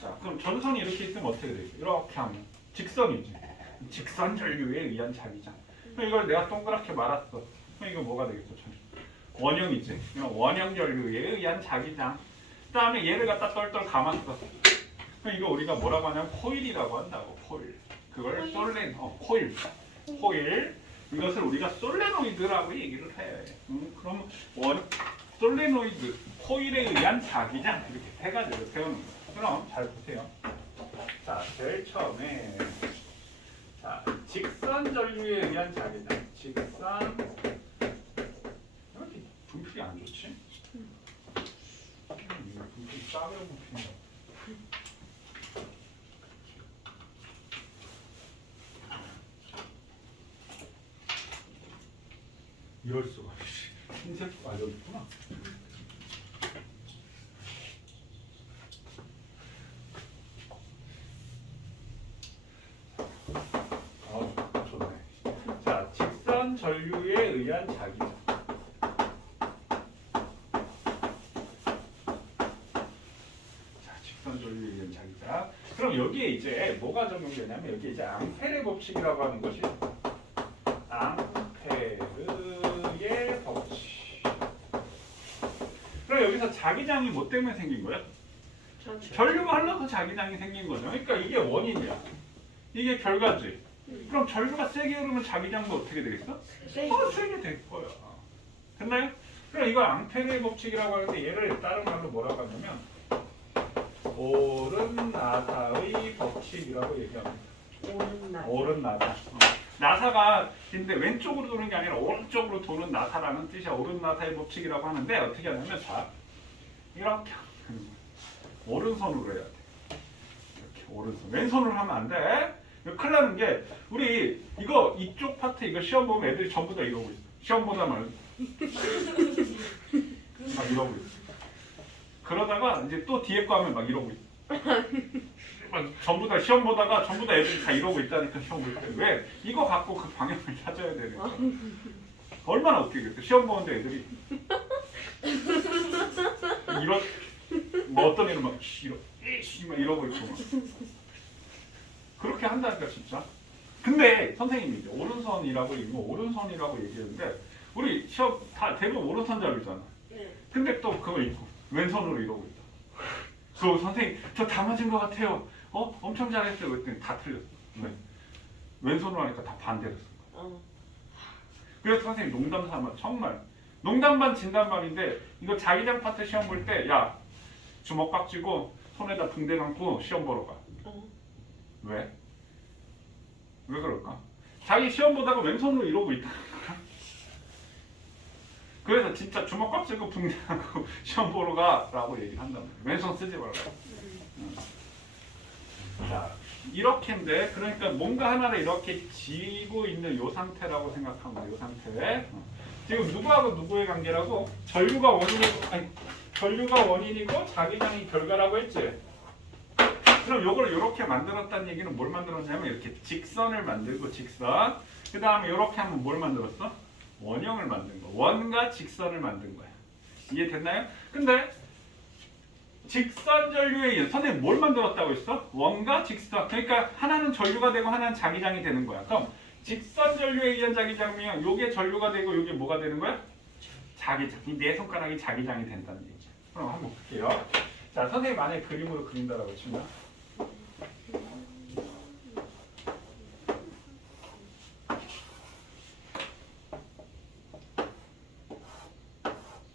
자, 그럼 전선이 이렇게 있으면 어떻게 되지? 이렇게 하면 직선이지. 직선 전류에 의한 자기장. 그럼 이걸 내가 동그랗게 말았어. 그럼 이거 뭐가 되겠어? 원형이지. 이건 원형 전류에 의한 자기장. 그다음에 얘를 갖다 똘똘 감았어. 그럼 이거 우리가 뭐라고 하냐면 코일이라고 한다고. 코일. 그걸 코일. 코일. 이것을 우리가 솔레노이드라고 얘기를 해. 그럼 솔레노이드, 코일에 의한 자기장 이렇게 세 가지를 세우는 거예요. 그럼 잘 보세요. 자, 제일 처음에 자 직선 전류에 의한 자기장. 직선 이렇게 분필이 안 좋지? 분필이 싸구려 분필이야. 이럴 수가. 흰색 여기 있구나. 좋네. 자, 직선 전류에 의한 자기장. 자, 직선 전류에 의한 자기장. 그럼 여기에 이제 뭐가 적용되냐면 여기 이제 앙페르 법칙이라고 하는 것이 앙페르의 법칙. 그럼 여기서 자기장이 뭐 때문에 생긴 거야? 전류가 흘러서 자기장이 생긴 거죠. 그러니까 이게 원인이야. 이게 결과지. 그럼 전류가 세게 흐르면 자기장도 어떻게 되겠어? 세게 될 거야. 됐나요? 그럼 이걸 앙페르의 법칙이라고 하는데 얘를 다른 말로 뭐라고 하냐면 오른 나사의 법칙이라고 얘기합니다. 오른 나사. 나사가 근데 왼쪽으로 도는 게 아니라 오른쪽으로 도는 나사라는 뜻이야. 오른 나사의 법칙이라고 하는데 어떻게 하냐면 자 이렇게 하는 거야. 오른손으로 해야 돼. 이렇게 오른손. 왼손으로 하면 안 돼. 큰일 나는 게 우리 이거 이쪽 파트 이거 시험 보면 애들이 전부 다 이러고 있어. 시험 보다 말고 막 이러고 있어. 그러다가 이제 또 뒤에 거 하면 막 이러고 있어. 막 전부 다 시험 보다가 전부 다 애들이 다 이러고 있다니까 시험 볼 때. 왜? 이거 갖고 그 방향을 찾아야 되니까. 얼마나 웃기겠어. 시험 보는데 애들이 이런 뭐 어떤 애는 막 이러고 있고 막. 그렇게 한다니까 진짜. 근데 선생님이 이제 오른손이라고 얘기했는데 우리 시험 다 대부분 오른손잡이잖아. 네. 근데 또 그거 있고 왼손으로 이러고 있다. 그 선생님 저 다 맞은 것 같아요. 엄청 잘했어요. 그랬더니 다 틀렸어. 왜? 왼손으로 하니까 다 반대로 쓴 거야. 그래서 선생님 농담 삼아 정말 농담 반 진담 반인데 이거 자기장 파트 시험 볼 때 야 주먹 꽉 쥐고 손에다 붕대 감고 시험 보러 가. 어. 왜? 왜 그럴까? 자기 시험 보다가 왼손으로 이러고 있다. 그래서 진짜 주먹 꽉 쥐고 붕대 감고 시험 보러 가라고 얘기를 한단 말이야. 왼손 쓰지 말라고. 자, 이렇게인데 그러니까 뭔가 하나를 이렇게 쥐고 있는 요 상태라고 생각하면 돼. 요 상태. 지금 누구하고 누구의 관계라고? 전류가 원인이고 자기장이 결과라고 했지. 그럼 요걸 이렇게 만들었다는 얘기는 뭘 만들었냐면 이렇게 직선을 만들고 직선. 그 다음에 이렇게 하면 뭘 만들었어? 원형을 만든 거. 원과 직선을 만든 거야. 이해됐나요? 근데 직선 전류에 의해 선생님 뭘 만들었다고 했어? 원과 직선. 그러니까 하나는 전류가 되고 하나는 자기장이 되는 거야. 그럼 직선 전류에 의한 자기장이면 요게 전류가 되고 요게 뭐가 되는 거야? 자기장. 이 네 손가락이 자기장이 된다는 얘기죠. 그럼 한번 볼게요. 자, 선생님 만약에 그림으로 그린다라고 치면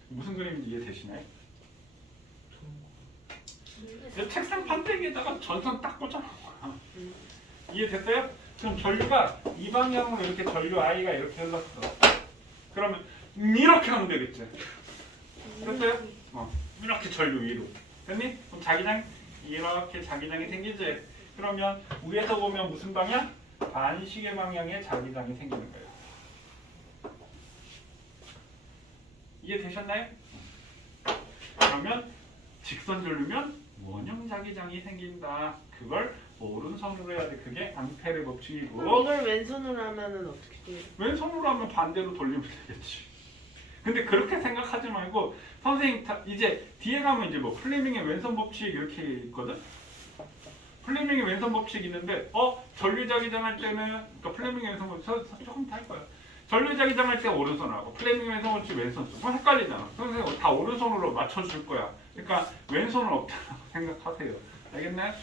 무슨 그림인지 이해되시나요? 책상 판때기에다가 전선 딱 꽂아놓은 거야. 이해됐어요? 그럼 전류가 이 방향으로 이렇게 전류 I가 이렇게 흘렀어. 그러면 이렇게 하면 되겠지. 됐어요? 이렇게 전류 위로. 됐니? 그럼 자기장 이렇게 자기장이 생기지. 그러면 위에서 보면 무슨 방향? 반시계 방향의 자기장이 생기는 거예요. 이해되셨나요? 그러면 직선 전류면 원형 자기장이 생긴다. 그걸 오른손으로 해야 돼. 그게 앙페르 법칙이고. 그럼 이걸 왼손으로 하면은 어떻게 돼요? 왼손으로 하면 반대로 돌리면 되겠지. 근데 그렇게 생각하지 말고 선생님 이제 뒤에 가면 이제 뭐 플레밍의 왼손 법칙 이렇게 있거든. 플레밍의 왼손 법칙 있는데 전류 자기장 할 때는 그러니까 플레밍의 왼손 법칙 조금 할 거야. 전류 자기장 할 때 오른손하고 플레밍의 왼손 법칙 왼손 좀 헷갈리잖아. 선생님 다 오른손으로 맞춰줄 거야. 그러니까 왼손은 없다고 생각하세요. 알겠네?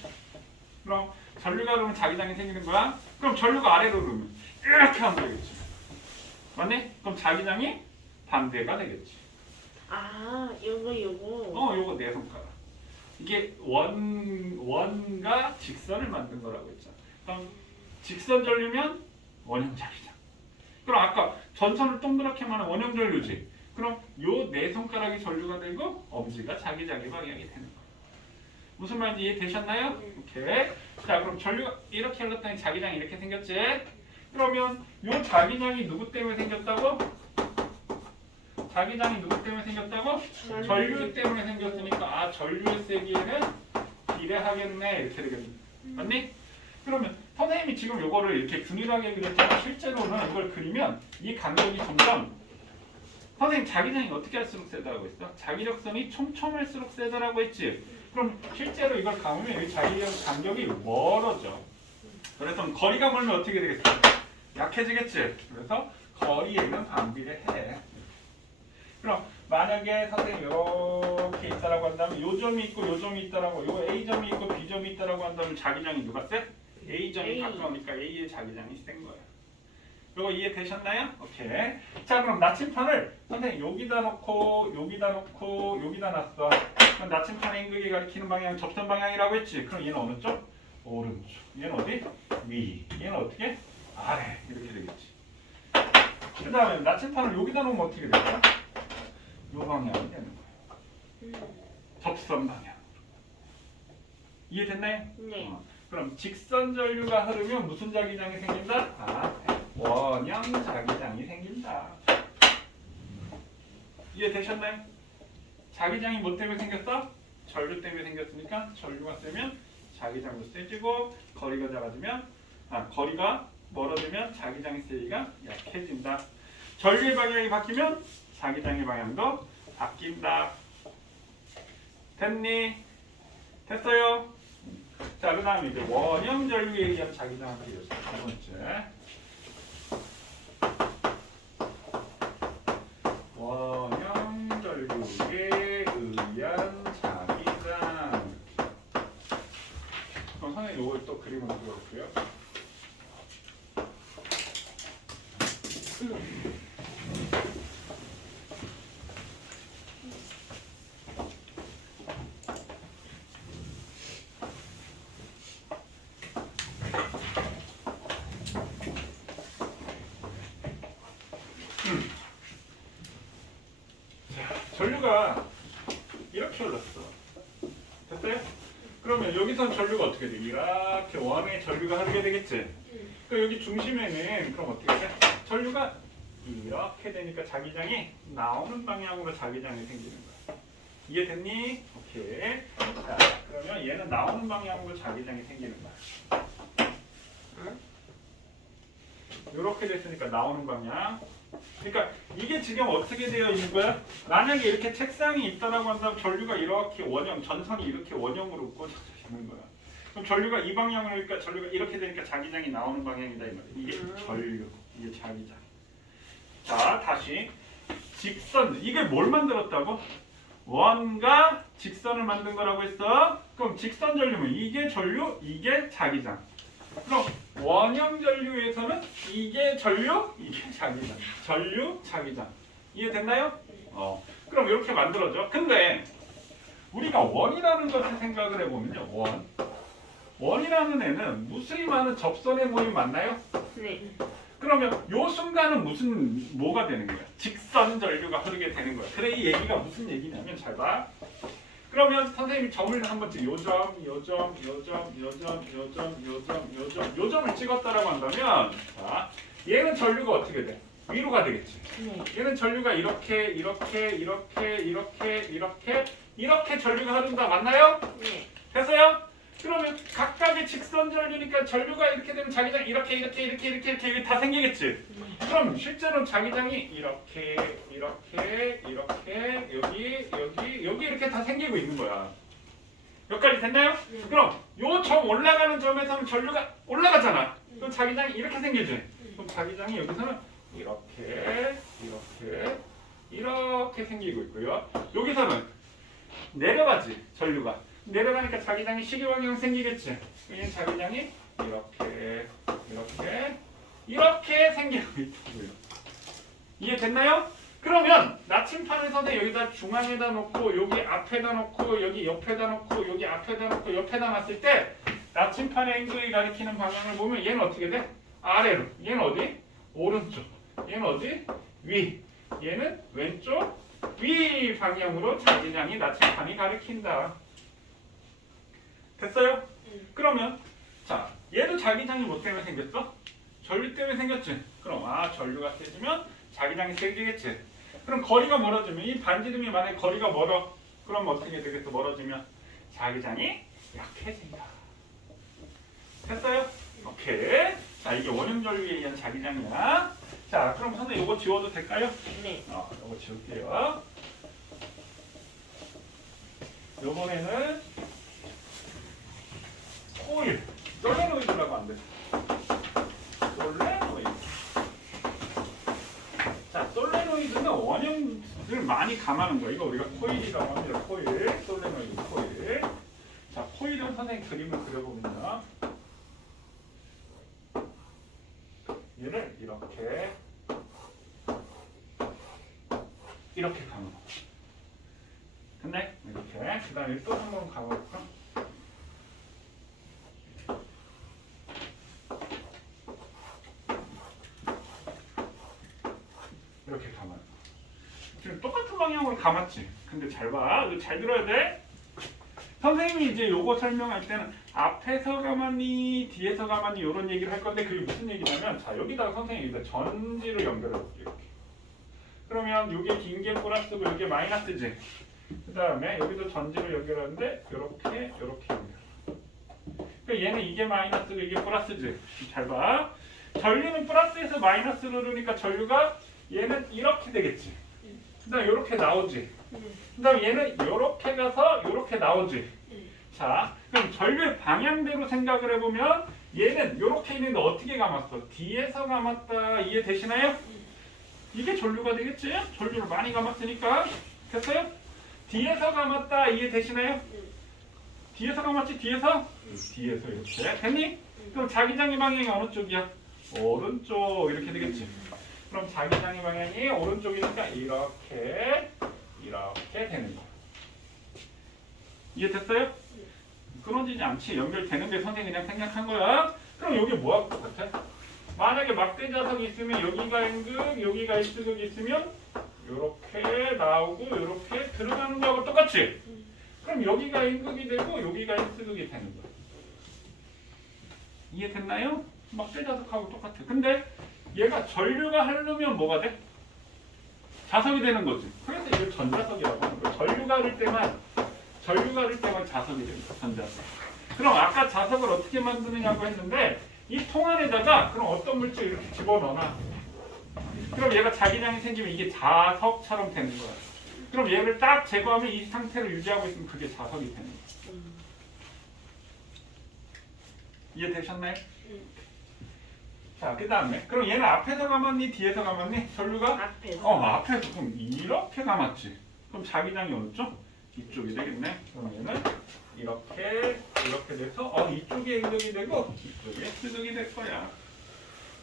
그럼 전류가 그러면 자기장이 생기는 거야. 그럼 전류가 아래로 그러면 이렇게 하면 되겠지. 맞네? 그럼 자기장이 반대가 되겠지. 아, 요거. 요거 네 손가락. 이게 원과 직선을 만든 거라고 했잖아. 그럼 직선 전류면 원형 자기장. 그럼 아까 전선을 동그랗게 하면 원형 전류지. 그럼 요 네 손가락이 전류가 되고 엄지가 자기장의 방향이 되는 거야. 무슨 말인지 이해되셨나요? 오케이. 자, 그럼 전류가 이렇게 흘렀더니 자기장이 이렇게 생겼지. 그러면 요 자기장이 누구 때문에 생겼다고? 자기장이 누구 때문에 생겼다고? 전류 때문에 생겼으니까 전류의 세기에는 비례하겠네 이렇게 되겠네. 맞니? 그러면 선생님이 지금 요거를 이렇게 균일하게 그렸지만 실제로는 이걸 그리면 이 간격이 점점 선생님 자기장이 어떻게 할수록 세다고 했어? 자기력선이 촘촘할수록 세다라고 했지? 그럼 실제로 이걸 감으면 이 자기력 간격이 멀어져. 그래서 거리가 멀면 어떻게 되겠어? 약해지겠지? 그래서 거리에는 반비례해. 그럼 만약에 선생님 이렇게 있다라고 한다면 요 점이 있고 요 점이 있다라고 요 A점이 있고 B점이 있다라고 한다면 자기장이 누가 세? A점이 A. 가까우니까 A의 자기장이 센 거야. 이거 이해되셨나요? 오케이. 자, 그럼 나침판을 선생님 여기다 놓고 여기다 놓고 여기다 놨어. 그럼 나침판의 임극이 가리키는 방향 접선 방향이라고 했지. 그럼 얘는 어느 쪽? 오른쪽. 얘는 어디? 위. 얘는 어떻게? 아래. 이렇게 되겠지. 그 다음에 나침판을 여기다 놓으면 어떻게 될까? 요 방향이 되는 거예요. 접선 방향. 이해됐나요? 네. 그럼 직선 전류가 흐르면 무슨 자기장이 생긴다? 원형 자기장이 생긴다. 이해되셨나요? 자기장이 뭐 때문에 생겼어? 전류 때문에 생겼으니까 전류가 세면 자기장도 세지고 거리가 작아지면 거리가 멀어지면 자기장의 세기가 약해진다. 전류의 방향이 바뀌면 자기장의 방향도 바뀐다. 됐니? 됐어요? 자, 그 다음에 이제 원형 전류에 의한 자기장을 그렸어. 두 번째. 원형 전류에 의한 자기장. 그럼 선생님 이걸 또 그림을 그려볼게요. 전류가 이렇게 흘렀어. 됐어요? 그러면 여기선 전류가 어떻게 돼? 이렇게 원의 전류가 흐르게 되겠지? 그 여기 중심에는 그럼 어떻게 돼? 전류가 이렇게 되니까 자기장이 나오는 방향으로 자기장이 생기는 거야. 이해됐니? 오케이. 자, 그러면 얘는 나오는 방향으로 자기장이 생기는 거야. 이렇게 됐으니까 나오는 방향. 그러니까 이게 지금 어떻게 되어 있는 거야? 만약에 이렇게 책상이 있다라고 한다면 전류가 이렇게 원형, 전선이 이렇게 원형으로 꽂혀져 있는 거야. 그럼 전류가 이 방향으로 하니까 전류가 이렇게 되니까 자기장이 나오는 방향이다 이 말이야. 이게 전류, 이게 자기장. 자, 다시 직선. 이게 뭘 만들었다고? 원과 직선을 만든 거라고 했어. 그럼 직선 전류면 이게 전류, 이게 자기장. 그럼 원형 전류에서는 이게 전류, 이게 자기장. 전류, 자기장. 이해됐나요? 그럼 이렇게 만들어져. 근데 우리가 원이라는 것을 생각을 해보면요. 원이라는 애는 무수히 많은 접선의 모임 맞나요? 네. 그러면 요 순간은 뭐가 되는 거야? 직선 전류가 흐르게 되는 거야. 그래 이 얘기가 무슨 얘기냐면 잘 봐. 그러면 선생님이 점을 한번 찍. 요점, 요점을 찍었다라고 한다면 자, 얘는 전류가 어떻게 돼? 위로 가 되겠지. 네. 얘는 전류가 이렇게 전류가 흐른다 맞나요? 네. 됐어요? 그러면 각각의 직선 전류니까 전류가 이렇게 되면 자기장 이렇게 다 생기겠지. 그럼 실제로는 자기장이 이렇게 여기 이렇게 다 생기고 있는 거야. 여기까지 됐나요? 그럼 요 점 올라가는 점에서는 전류가 올라가잖아. 그럼 자기장이 이렇게 생기지. 그럼 자기장이 여기서는 이렇게 생기고 있고요. 여기서는 내려가지 전류가. 내려가니까 자기장이 시계 방향 생기겠지. 얘는 자기장이 이렇게 생기고 있고요. 이해됐나요? 그러면 나침판에서는 여기다 중앙에다 놓고 여기 앞에다 놓고 여기 옆에다 놓고 여기 앞에다 놓고 옆에다 놨을 때 나침판의 앵글이 가리키는 방향을 보면 얘는 어떻게 돼? 아래로. 얘는 어디? 오른쪽. 얘는 어디? 위. 얘는 왼쪽 위 방향으로 자기장이 나침판이 가리킨다. 됐어요? 그러면 자 얘도 자기장이 뭐 때문에 생겼어? 전류 때문에 생겼지. 그럼 전류가 세지면 자기장이 세지겠지. 그럼 거리가 멀어지면 이 반지름이 만약에 거리가 멀어. 그럼 어떻게 되겠어? 멀어지면 자기장이 약해진다. 됐어요? 오케이. 자 이게 원형 전류에 의한 자기장이야. 자 그럼 선생님 이거 지워도 될까요? 네. 이거 지울게요. 요번에는 코일, 솔레노이드라고 안 돼. 솔레노이드. 자, 솔레노이드는 원형을 많이 감하는 거야. 이거 우리가 코일이라고 합니다. 코일, 솔레노이드 코일. 자, 코일은 선생님 그림을 그려보면요. 얘를 이렇게 감아. 됐네? 이렇게. 그 다음에 또 한 번 감아볼까? 이렇게 감아요. 지금 똑같은 방향으로 감았지. 근데 잘 봐. 이거 잘 들어야 돼. 선생님이 이제 요거 설명할 때는 앞에서 감았니, 뒤에서 감았니 이런 얘기를 할 건데 그게 무슨 얘기냐면 자 여기다가 선생님이 여기다 전지를 연결해 볼게요. 이렇게. 그러면 이게 긴 게 플러스고 이게 마이너스지. 그 다음에 여기도 전지를 연결하는데 이렇게 연결. 그러니까 얘는 이게 마이너스고 이게 플러스지. 잘 봐. 전류는 플러스에서 마이너스로 흐르니까 전류가 얘는 이렇게 되겠지. 그 다음에 이렇게 나오지. 그 다음에 얘는 이렇게 가서 이렇게 나오지. 자, 그럼 전류의 방향대로 생각을 해보면 얘는 이렇게 있는데 어떻게 감았어? 뒤에서 감았다. 이해되시나요? 이게 전류가 되겠지? 전류를 많이 감았으니까. 됐어요? 뒤에서 감았다. 이해되시나요? 뒤에서 감았지? 뒤에서 이렇게. 됐니? 그럼 자기장의 방향이 어느 쪽이야? 오른쪽. 이렇게 되겠지. 그럼 자기장의 방향이 오른쪽이니까 이렇게 되는 거야. 이해됐어요? 끊어지지 않지. 연결되는 게 선생님이 그냥 생략한 거야. 그럼 여기 뭐 할 것 같아? 만약에 막대 자석이 있으면 여기가 N극, 여기가 S극이 있으면 이렇게 나오고 이렇게 들어가는 거하고 똑같지? 그럼 여기가 N극이 되고 여기가 S극이 되는 거야. 이해됐나요? 막 쇠자석하고 똑같아. 근데 얘가 전류가 흐르면 뭐가 돼? 자석이 되는 거지. 그래서 이걸 전자석이라고 하는 거야. 전류가 흐를 때만 자석이 된다. 전자석. 그럼 아까 자석을 어떻게 만드느냐고 했는데 이 통 안에다가 그럼 어떤 물질 이렇게 집어넣어놔. 그럼 얘가 자기장이 생기면 이게 자석처럼 되는 거야. 그럼 얘를 딱 제거하면 이 상태를 유지하고 있으면 그게 자석이 되는 거야. 이해되셨나요? 자, 그 다음에 그럼 얘는 앞에서 감았니? 뒤에서 감았니? 전류가? 앞에서. 앞에서. 그럼 이렇게 감았지. 그럼 자기장이 어느 쪽? 이쪽이 되겠네. 그럼 얘는 이렇게 돼서 이쪽이 N극이 되고 이쪽이 S극이 될 거야.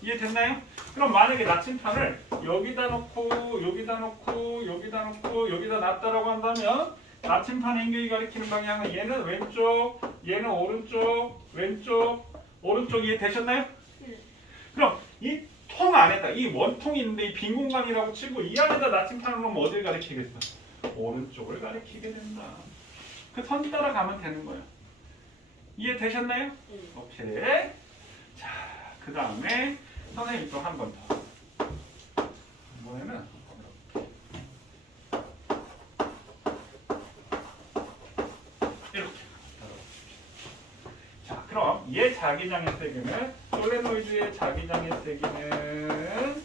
이해됐나요? 그럼 만약에 나침판을 여기다 놓고 여기다 놓고 여기다 놓고 여기다 놨다라고 한다면 나침판 N극이 가리키는 방향은 얘는 왼쪽, 얘는 오른쪽, 왼쪽, 오른쪽. 이해되셨나요? 그럼 이 통 안에다 이 원통이 있는데 이 빈 공간이라고 치고 이 안에다 나침판을 놓으면 어디를 가리키겠어? 오른쪽을 가리키게 된다. 그 선 따라 가면 되는 거예요. 이해되셨나요? 오케이. 자, 그 다음에 선생님 또 한 번 더. 이번에는 이렇게. 자, 그럼 얘 자기장의 세기는 솔레노이드의 자기장의 세기는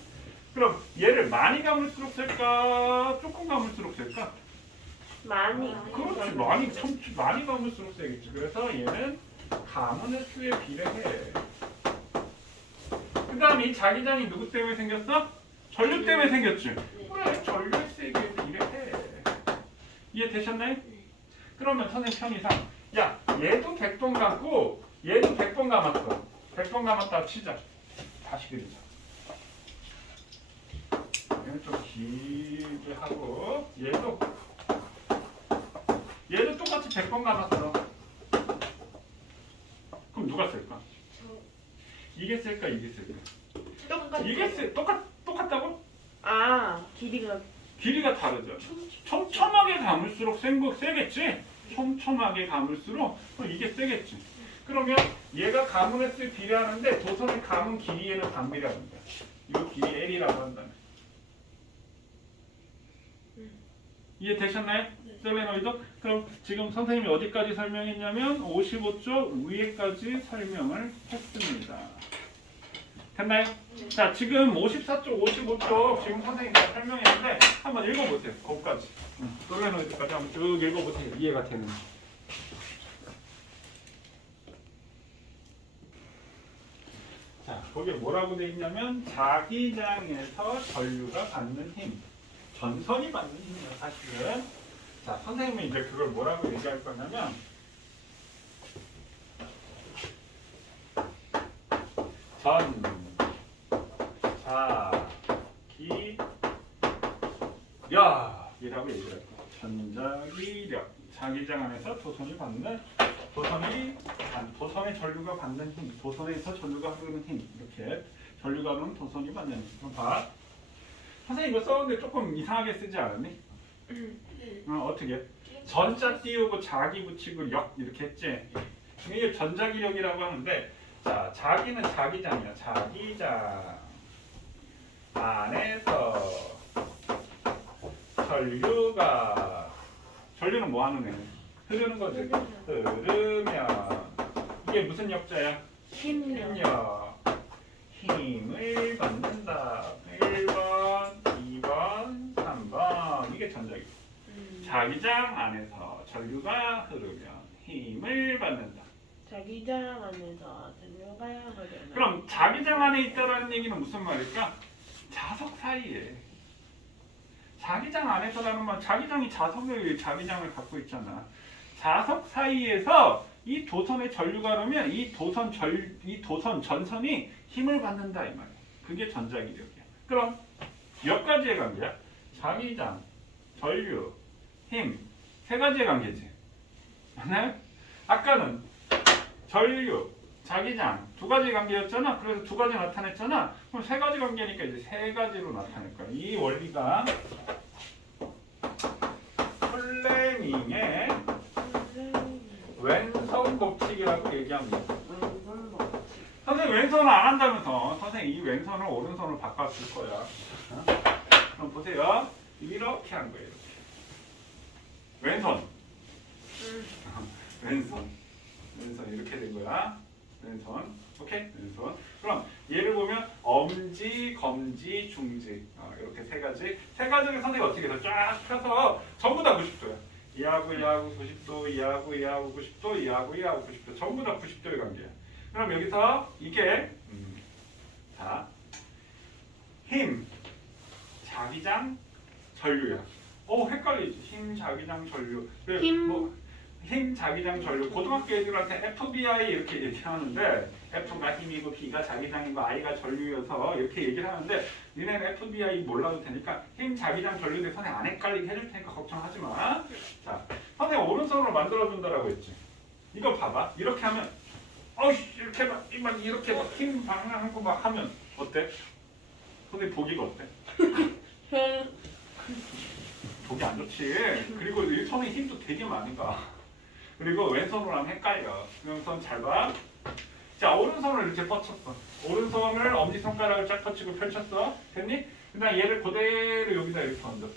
그럼 얘를 많이 감을수록 셀까? 조금 감을수록 셀까? 많이. 그렇지. 많이 감을수록 세겠지. 그래서 얘는 감은 횟수에 비례해. 그 다음에 이 자기장이 누구 때문에 생겼어? 전류 때문에 생겼지. 그래, 전류의 세기에 비례해. 이해되셨나요? 그러면 선생님 편의상 야, 얘도 100번 감고 얘도 100번 감았어. 100번 감았다 치자. 다시 그리자. 얘는 좀 길게 하고 얘도 똑같이 100번 감았어. 그럼 누가 쓸까? 이게 쓸까? 이게 쓸까? 똑같다고? 아, 길이가 다르죠. 촘촘하게 감을수록 세겠지? 촘촘하게 감을수록 그럼 이게 세겠지. 그러면 얘가 감은 횟수에 비례하는데 도선의 감은 길이에는 반비례하는 거야. 이거 길이 L이라고 한다면. 이해되셨나요? 솔레노이드? 그럼 지금 선생님이 어디까지 설명했냐면 55쪽 위에까지 설명을 했습니다. 됐나요? 자, 지금 54쪽, 55쪽 지금 선생님이 다 설명했는데 한번 읽어보세요. 거기까지. 솔레노이드까지 한번 쭉 읽어보세요. 이해가 되는지. 자, 거기에 뭐라고 돼 있냐면 자기장에서 전류가 받는 힘, 전선이 받는 힘이에요, 사실은. 자, 선생님이 이제 그걸 뭐라고 얘기할 거냐면 전자기력이라고 얘기할 거예요. 전자기력. 자기장 안에서 도선의 전류가 받는 힘, 도선에서 전류가 흐르는 힘, 이렇게 전류가 흐르는 도선이 받는 힘. 그럼 봐. 선생님 이거 써는데 조금 이상하게 쓰지 않았니? 어떻게? 전자 띄우고 자기 붙이고 역 이렇게 했지? 이게 전자기력이라고 하는데 자, 자기는 자기장이야. 자기장 안에서 전류는 뭐 하는 애? 흐르는 거지. 흐르면 이게 무슨 역자야? 힘력. 힘을 받는다. 1번, 2번, 3번. 이게 전자기력. 자기장 안에서 전류가 흐르면 힘을 받는다. 자기장 안에서 전류가 흐르면. 그럼 자기장 안에 있다라는 얘기는 무슨 말일까? 자석 사이에. 자기장 안에서라는 말, 자기장이 자석의 자기장을 갖고 있잖아. 자석 사이에서 이 도선의 전류가 흐르면 이 도선 전선이 힘을 받는다 이 말이야. 그게 전자기력이야. 그럼 몇 가지의 관계야? 자기장, 전류, 힘, 세 가지의 관계지. 맞나요? 아까는 전류, 자기장 두 가지 관계였잖아. 그래서 두 가지 나타냈잖아. 그럼 세 가지 관계니까 이제 세 가지로 나타낼 거야. 이 원리가 플레밍의 왼손 법칙이라고 얘기합니다. 왼손 법칙. 선생님 왼손을 안 한다면서 선생님 이 왼손을 오른손으로 바꿔줄 거야. 어? 그럼 보세요. 이렇게 한 거예요. 이렇게. 왼손. 왼손 이렇게 된 거야. 왼손. 오케이? 왼손. 그럼 얘를 보면 엄지, 검지, 중지. 이렇게 세 가지. 세 가지를 선생님이 어떻게 해서 쫙 펴서 전부 다 90도야. 이하고 90도, 이하고 90도, 이하고 90도. 전부 다 90도의 관계야. 그럼 여기서 이게 자, 힘, 자기장, 전류야. 헷갈리지. 힘, 자기장, 전류. 힘, 자기장, 전류. 고등학교 애들한테 FBI 이렇게 얘기하는데 F가 힘이고 B가 자기장이고 I가 전류여서 이렇게 얘기를 하는데 니네는 FBI 몰라도 되니까 힘, 자기장, 전류인데 선생님 안 헷갈리게 해줄 테니까 걱정하지 마. 자, 선생님 오른손으로 만들어준다라고 했지. 이거 봐봐. 이렇게 하면 이렇게 막 이렇게 막 힘 방향하고 막 하면 어때? 선생님 보기가 어때? 보기 안 좋지. 그리고 이 손에 힘도 되게 많이 가. 그리고 왼손으로 하면 헷갈려. 왼손 잘 봐. 자, 오른손을 이렇게 뻗쳤어. 오른손을 엄지손가락을 쫙 뻗치고 펼쳤어. 됐니? 그 다음 얘를 그대로 여기다 이렇게 얹었어.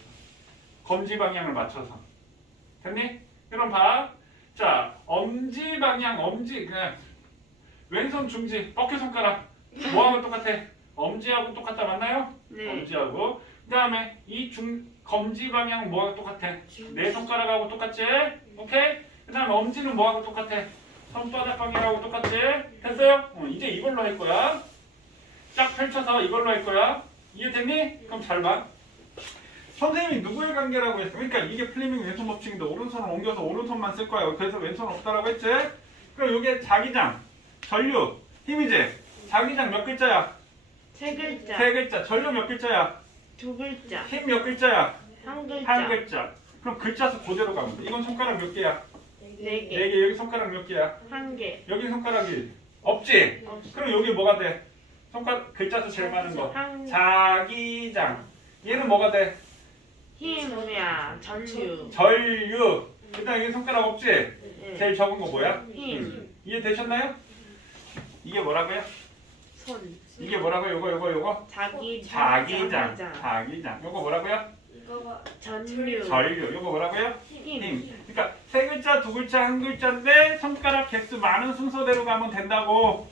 검지 방향을 맞춰서. 됐니? 그럼 봐. 자, 엄지 방향, 그냥 왼손 중지, 어깨손가락. 뭐하고 똑같아? 엄지하고 똑같다, 맞나요? 네. 엄지하고. 그 다음에 이 검지 방향은 뭐하고 똑같아? 내 손가락하고 똑같지? 오케이? 그 다음에 엄지는 뭐하고 똑같아? 손바닥 방향하고 똑같지? 됐어요? 이제 이걸로 할 거야. 쫙 펼쳐서 이걸로 할 거야. 이해됐니? 그럼 잘 봐. 선생님이 누구의 관계라고 했어? 그러니까 이게 플레밍 왼손 법칙인데 오른손을 옮겨서 오른손만 쓸 거야. 그래서 왼손 없다라고 했지? 그럼 이게 자기장, 전류, 힘이지? 자기장 몇 글자야? 세 글자. 세 글자. 전류 몇 글자야? 두 글자. 힘 몇 글자야? 한 글자. 한 글자. 그럼 글자 수 그대로 가면 돼. 이건 손가락 몇 개야? 네 개. 네 개. 여기 손가락 몇 개야? 한 개. 여기 손가락이 없지? 그럼 여기 뭐가 돼? 손가락 글자 수 제일 많은 거. 한 자기장. 얘는 뭐가 돼? 힘이야. 전류. 전류. 일단 여기 손가락 없지? 네. 제일 적은 거 뭐야? 힘. 이해되셨나요? 이게 뭐라고요? 손. 이게 뭐라고요? 요거? 자기장. 자기장. 요거 뭐라고요? 이거가 전류. 전류. 요거 뭐라고요? 힘. 힘. 그러니까 세 글자, 두 글자, 한 글자인데 손가락 개수 많은 순서대로 가면 된다고.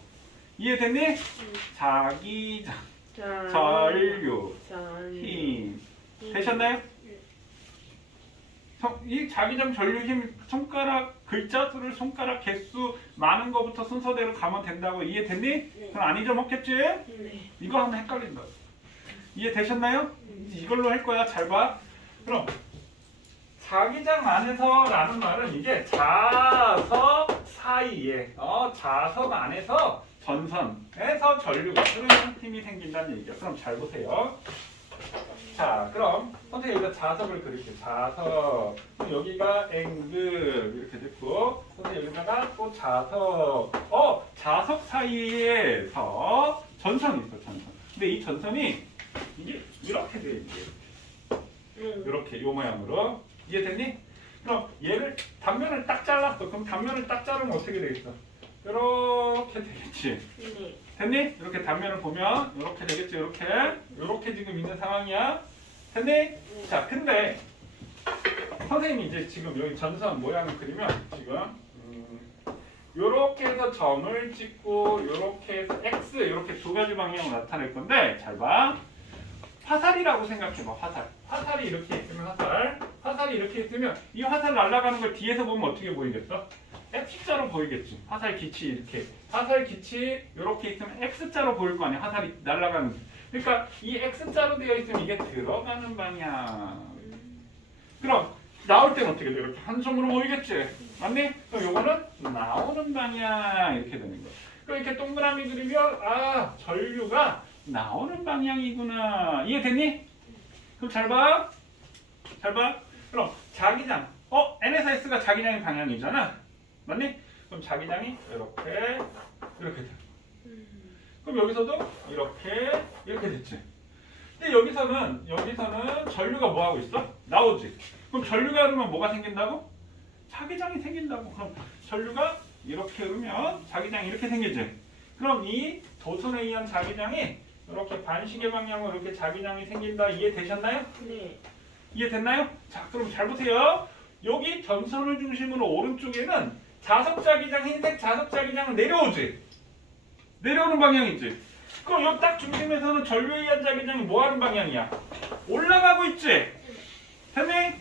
이해됐니? 자기장, 전류, 힘. 되셨나요? 이 자기장, 전류, 힘 손가락 글자 수를 손가락 개수 많은 거부터 순서대로 가면 된다고. 이해됐니? 그럼 안 잊어먹겠지? 네. 이거 하면 헷갈린다. 이해되셨나요? 이걸로 할 거야. 잘 봐. 그럼 자기장 안에서라는 말은 이게 자석 사이에 자석 안에서 전선에서 전류가 흐르는 힘이 생긴다는 얘기야. 그럼 잘 보세요. 자, 그럼 선생님 여기다 자석을 그릴게요. 자석. 그럼 여기가 앵글 이렇게 됐고, 선생님 여기다가 또 자석. 자석 사이에서 전선이 있어, 전선. 근데 이 전선이 이게 이렇게 돼 있게. 이렇게 요 모양으로. 이해됐니? 그럼 얘를 단면을 딱 잘랐어. 그럼 단면을 딱 자르면 어떻게 되겠어? 이렇게 되겠지. 네. 됐니? 이렇게 단면을 보면 이렇게 되겠지. 이렇게 지금 있는 상황이야. 됐니? 자, 근데 선생님이 이제 지금 여기 전선 모양을 그리면 지금 이렇게 해서 점을 찍고 이렇게 해서 X 이렇게 두 가지 방향으로 나타낼 건데 잘 봐. 화살이라고 생각해봐. 화살이 이렇게 있으면 화살이 이렇게 있으면 이 화살 날아가는 걸 뒤에서 보면 어떻게 보이겠어? X자로 보이겠지. 화살 기치 이렇게. 화살 기치 이렇게 있으면 X자로 보일 거 아니야. 화살이 날아가는. 그러니까 이 X자로 되어 있으면 이게 들어가는 방향. 그럼 나올 때는 어떻게 돼? 이렇게 한 점으로 보이겠지. 맞니? 그럼 요거는 나오는 방향 이렇게 되는 거야. 그럼 이렇게 동그라미 그리면 전류가 나오는 방향이구나. 이해됐니? 그럼 잘 봐. 그럼 자기장. N에서 S가 자기장의 방향이잖아. 맞니? 그럼 자기장이 이렇게 돼. 그럼 여기서도 이렇게 됐지. 근데 여기서는 전류가 뭐 하고 있어? 나오지. 그럼 전류가 흐르면 뭐가 생긴다고? 자기장이 생긴다고. 그럼 전류가 이렇게 흐르면 자기장이 이렇게 생기지. 그럼 이 도선에 의한 자기장이 이렇게 반시계 방향으로 이렇게 자기장이 생긴다. 이해되셨나요? 네. 이해됐나요? 자, 그럼 잘 보세요. 여기 전선을 중심으로 오른쪽에는 자석 자기장, 흰색 자석 자기장은 내려오지. 내려오는 방향이지. 그럼 여기 딱 중심에서는 전류에 의한 자기장이 뭐 하는 방향이야? 올라가고 있지. 됐니?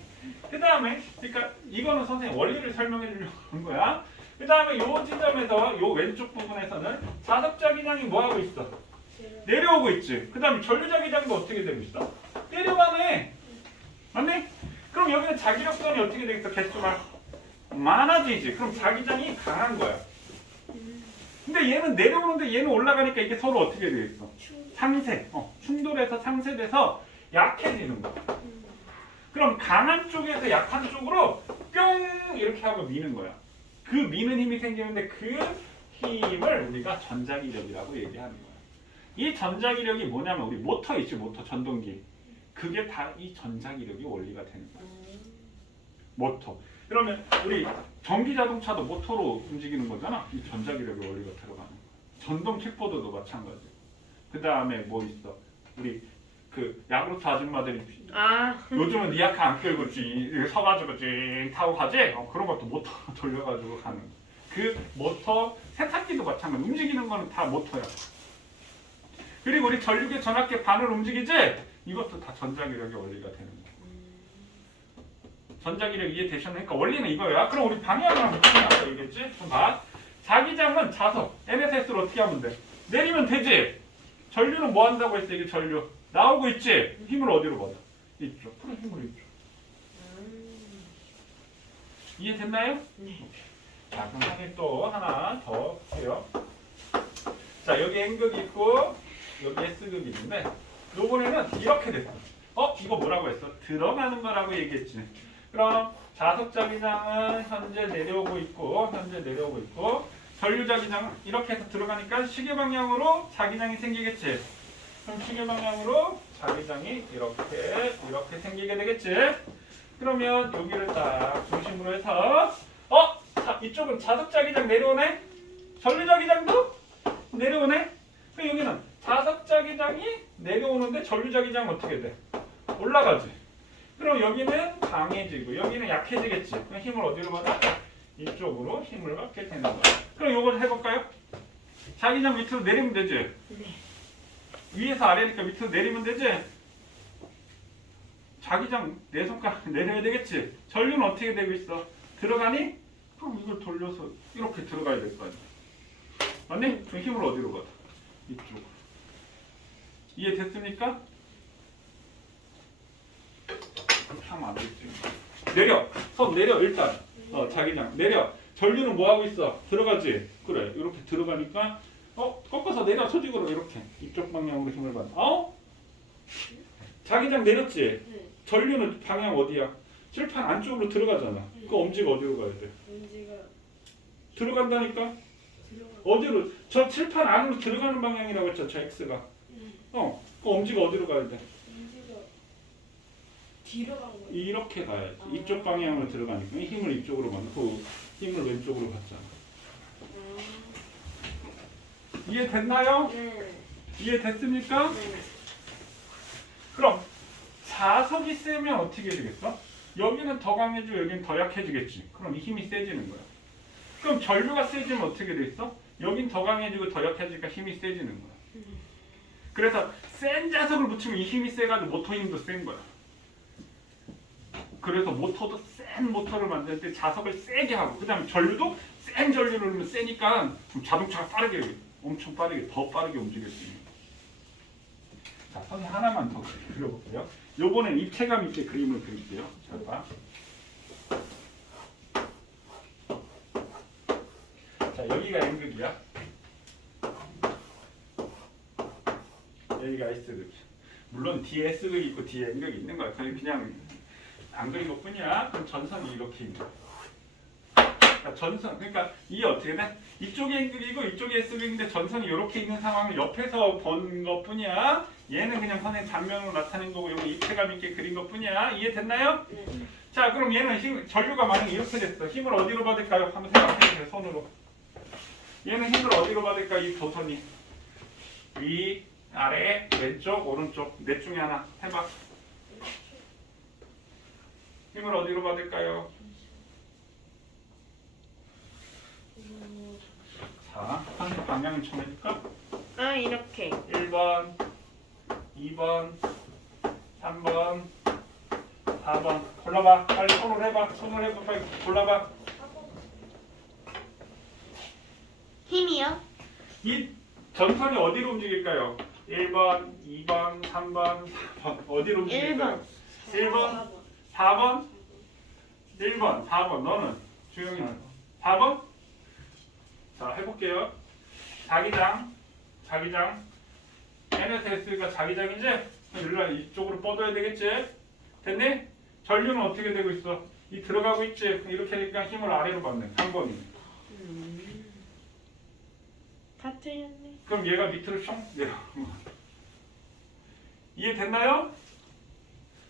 그 다음에, 그러니까 이거는 선생님 원리를 설명해 주려고 한 거야. 그 다음에 요 지점에서 요 왼쪽 부분에서는 자석 자기장이 뭐 하고 있어? 내려오고 있지. 그 다음에 전류 자기장도 어떻게 되고 있어? 내려가네. 맞니? 그럼 여기는 자기력선이 어떻게 되겠어? 개수가 많아지지. 그럼 자기장이 강한 거야. 근데 얘는 내려오는데 얘는 올라가니까 이게 서로 어떻게 되겠어? 상쇄. 충돌해서 상쇄돼서 약해지는 거야. 그럼 강한 쪽에서 약한 쪽으로 뿅 이렇게 하고 미는 거야. 그 미는 힘이 생기는데 그 힘을 우리가 전자기력이라고 얘기하는 거야. 이 전자기력이 뭐냐면 우리 모터 있지, 모터 전동기. 그게 다 이 전자기력이 원리가 되는 거야. 모터. 그러면 우리 전기 자동차도 모터로 움직이는 거잖아. 이 전자기력의 원리가 들어가는 거야. 전동 킥보드도 마찬가지. 그 다음에 뭐 있어? 우리 그 야구르트 아줌마들이 요즘은 니아카 안 끌고 이렇게 서가지고 찡 타고 가지? 그런 것도 모터 돌려가지고 가는 거야. 그 모터, 세탁기도 마찬가지. 움직이는 거는 다 모터야. 그리고 우리 전류계 전압계 반을 움직이지? 이것도 다 전자기력의 원리가 되는 거야. 전자기력 이해되셨나요? 그러니까 원리는 이거야. 그럼 우리 방향을 한번 아까 얘기했지? 좀 봐. 자기장은 자석, MSS를 어떻게 하면 돼? 내리면 되지? 전류는 뭐 한다고 했어? 이게 전류. 나오고 있지? 힘을 어디로 받아? 이쪽. 그럼 힘을 이쪽. 이해됐나요? 네. 자, 그럼 선생님 또 하나 더 해요. 자, 여기 N극이 있고 여기 S극이 있는데 요번에는 이렇게 됐어. 이거 뭐라고 했어? 들어가는 거라고 얘기했지. 그럼 자석 자기장은 현재 내려오고 있고 전류 자기장은 이렇게 해서 들어가니까 시계 방향으로 자기장이 생기겠지. 그럼 시계 방향으로 자기장이 이렇게 생기게 되겠지. 그러면 여기를 딱 중심으로 해서 자, 이쪽은 자석 자기장 내려오네. 전류 자기장도 내려오네. 그럼 여기는 자석 자기장이 내려오는데 전류 자기장은 어떻게 돼? 올라가지. 그럼 여기는 강해지고 여기는 약해지겠지. 그럼 힘을 어디로 받아? 이쪽으로 힘을 받게 되는 거야. 그럼 이걸 해볼까요? 자기장 밑으로 내리면 되지? 네. 위에서 아래니까 밑으로 내리면 되지? 자기장 내 손가락 내려야 되겠지? 전류는 어떻게 되고 있어? 들어가니? 그럼 이걸 돌려서 이렇게 들어가야 될 거 아니야. 맞니? 그럼 힘을 어디로 받아? 이쪽으로. 이해됐습니까? 그렇게 하면 안 되지. 내려! 손 내려 일단. 자기장 내려. 전류는 뭐 하고 있어? 들어가지? 그래. 이렇게 들어가니까 꺾어서 내려. 소직으로 이렇게. 이쪽 방향으로 힘을 받아. 자기장 내렸지? 네. 전류는 방향 어디야? 칠판 안쪽으로 들어가잖아. 그 엄지가 어디로 가야 돼? 문제가 들어간다니까? 들어가. 어디로? 저 칠판 안으로 들어가는 방향이라고 했죠. 저 X가. 그 엄지가 어디로 가야 돼? 문제가 뒤로 간 거예요. 이렇게 가야지. 이쪽 방향으로 들어가니까 힘을 이쪽으로 받고 힘을 왼쪽으로 받잖아. 이해됐나요? 네. 이해됐습니까? 네. 그럼 자석이 세면 어떻게 되겠어? 여기는 더 강해지고 여기는 더 약해지겠지. 그럼 이 힘이 세지는 거야. 그럼 전류가 세지면 어떻게 되겠어? 여긴 더 강해지고 더 약해지니까 힘이 세지는 거야. 그래서 센 자석을 붙이면 이 힘이 세가지고 모터 힘도 센 거야. 그래서 모터도 센 모터를 만들 때 자석을 세게 하고 그 다음에 전류도 센 전류를 넣으면 세니까 자동차가 빠르게 엄청 빠르게 더 빠르게 움직일 수 있는 거야. 자, 선생님 하나만 더 그려볼게요. 요번엔 입체감 있게 그림을 그릴게요. 자, 봐. 자, 여기가 N극이야. 여기가 S극. 물론 뒤에 S극이 있고 뒤에 N극이 있는 거야. 그냥 안 그린 것 뿐이야. 그럼 전선이 이렇게 있는 거야. 전선 그러니까 이게 어떻게 돼? 이쪽에 S극이고 이쪽에 S극인데 전선이 이렇게 있는 상황을 옆에서 본 것뿐이야. 얘는 그냥 선의 단면으로 나타낸 거고 여기 입체감 있게 그린 것뿐이야. 이해됐나요? 네. 자 그럼 얘는 전류가 만약에 이렇게 됐어. 힘을 어디로 받을까요? 한번 생각해보세요. 손으로. 얘는 힘을 어디로 받을까? 이 도선이 위, 아래, 왼쪽, 오른쪽 넷 중에 하나 해봐. 힘을 어디로 받을까요? 자, 선생님 방향을 정해줄까? 아 이렇게 1번, 2번, 3번, 4번 골라봐. 빨리 손으로 해봐. 손으로 해봐. 빨리 골라봐. 힘이요? 이 전선이 어디로 움직일까요? 1번, 2번, 3번, 4번 어디로 움직일까요? 1번, 4번, 1번, 4번 너는? 주영이는? 4번? 자 해볼게요. 자기장 NSS가 자기장이지? 일로 이쪽으로 뻗어야 되겠지? 됐니? 전류는 어떻게 되고 있어? 이 들어가고 있지? 이렇게 하니까 힘을 아래로 받네. 3번이. 다 틀렸네. 그럼 얘가 밑으로 숑 내려가는 거. 이해됐나요?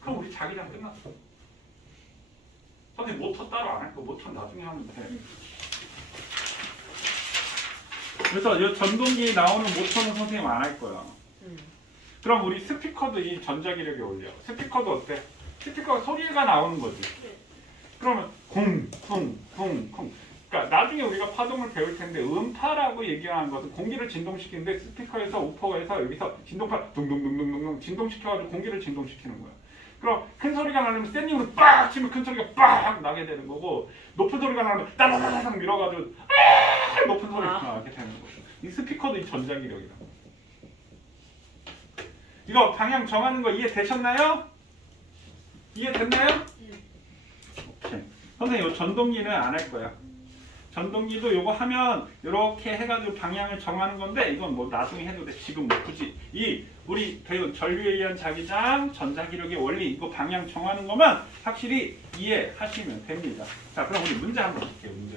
그럼 우리 자기장 끝났어. 선생님 모터 따로 안 할 거. 모터 나중에 하면 돼. 그래서 이 전동기 나오는 모터는 선생님 안 할 거야. 그럼 우리 스피커도 이 전자기력에 올려. 스피커도 어때? 스피커가 소리가 나오는 거지. 그러면 쿵쿵쿵쿵. 그러니까 나중에 우리가 파동을 배울 텐데 음파라고 얘기하는 것은 공기를 진동시키는데 스피커에서 우퍼에서 여기서 진동파 둥둥둥둥둥 진동시켜가지고 공기를 진동시키는 거야. 그럼 큰 소리가 나려면 센 힘으로 빡 치면 큰 소리가 빡 나게 되는 거고 높은 소리가 나면 따다다닥 밀어가지고 높은 소리가 나게 되는 거고. 이 스피커도 이 전자기력이다. 이거 방향 정하는 거 이해되셨나요? 이해됐나요? 오케이. 선생님 이 전동기는 안 할 거야. 전동기도 요거 하면 이렇게 해가지고 방향을 정하는 건데 이건 뭐 나중에 해도 돼. 지금 뭐 굳이 이 우리 배운 전류에 의한 자기장, 전자기력의 원리 이거 방향 정하는 것만 확실히 이해하시면 됩니다. 자 그럼 우리 문제 한번 볼게요. 문제.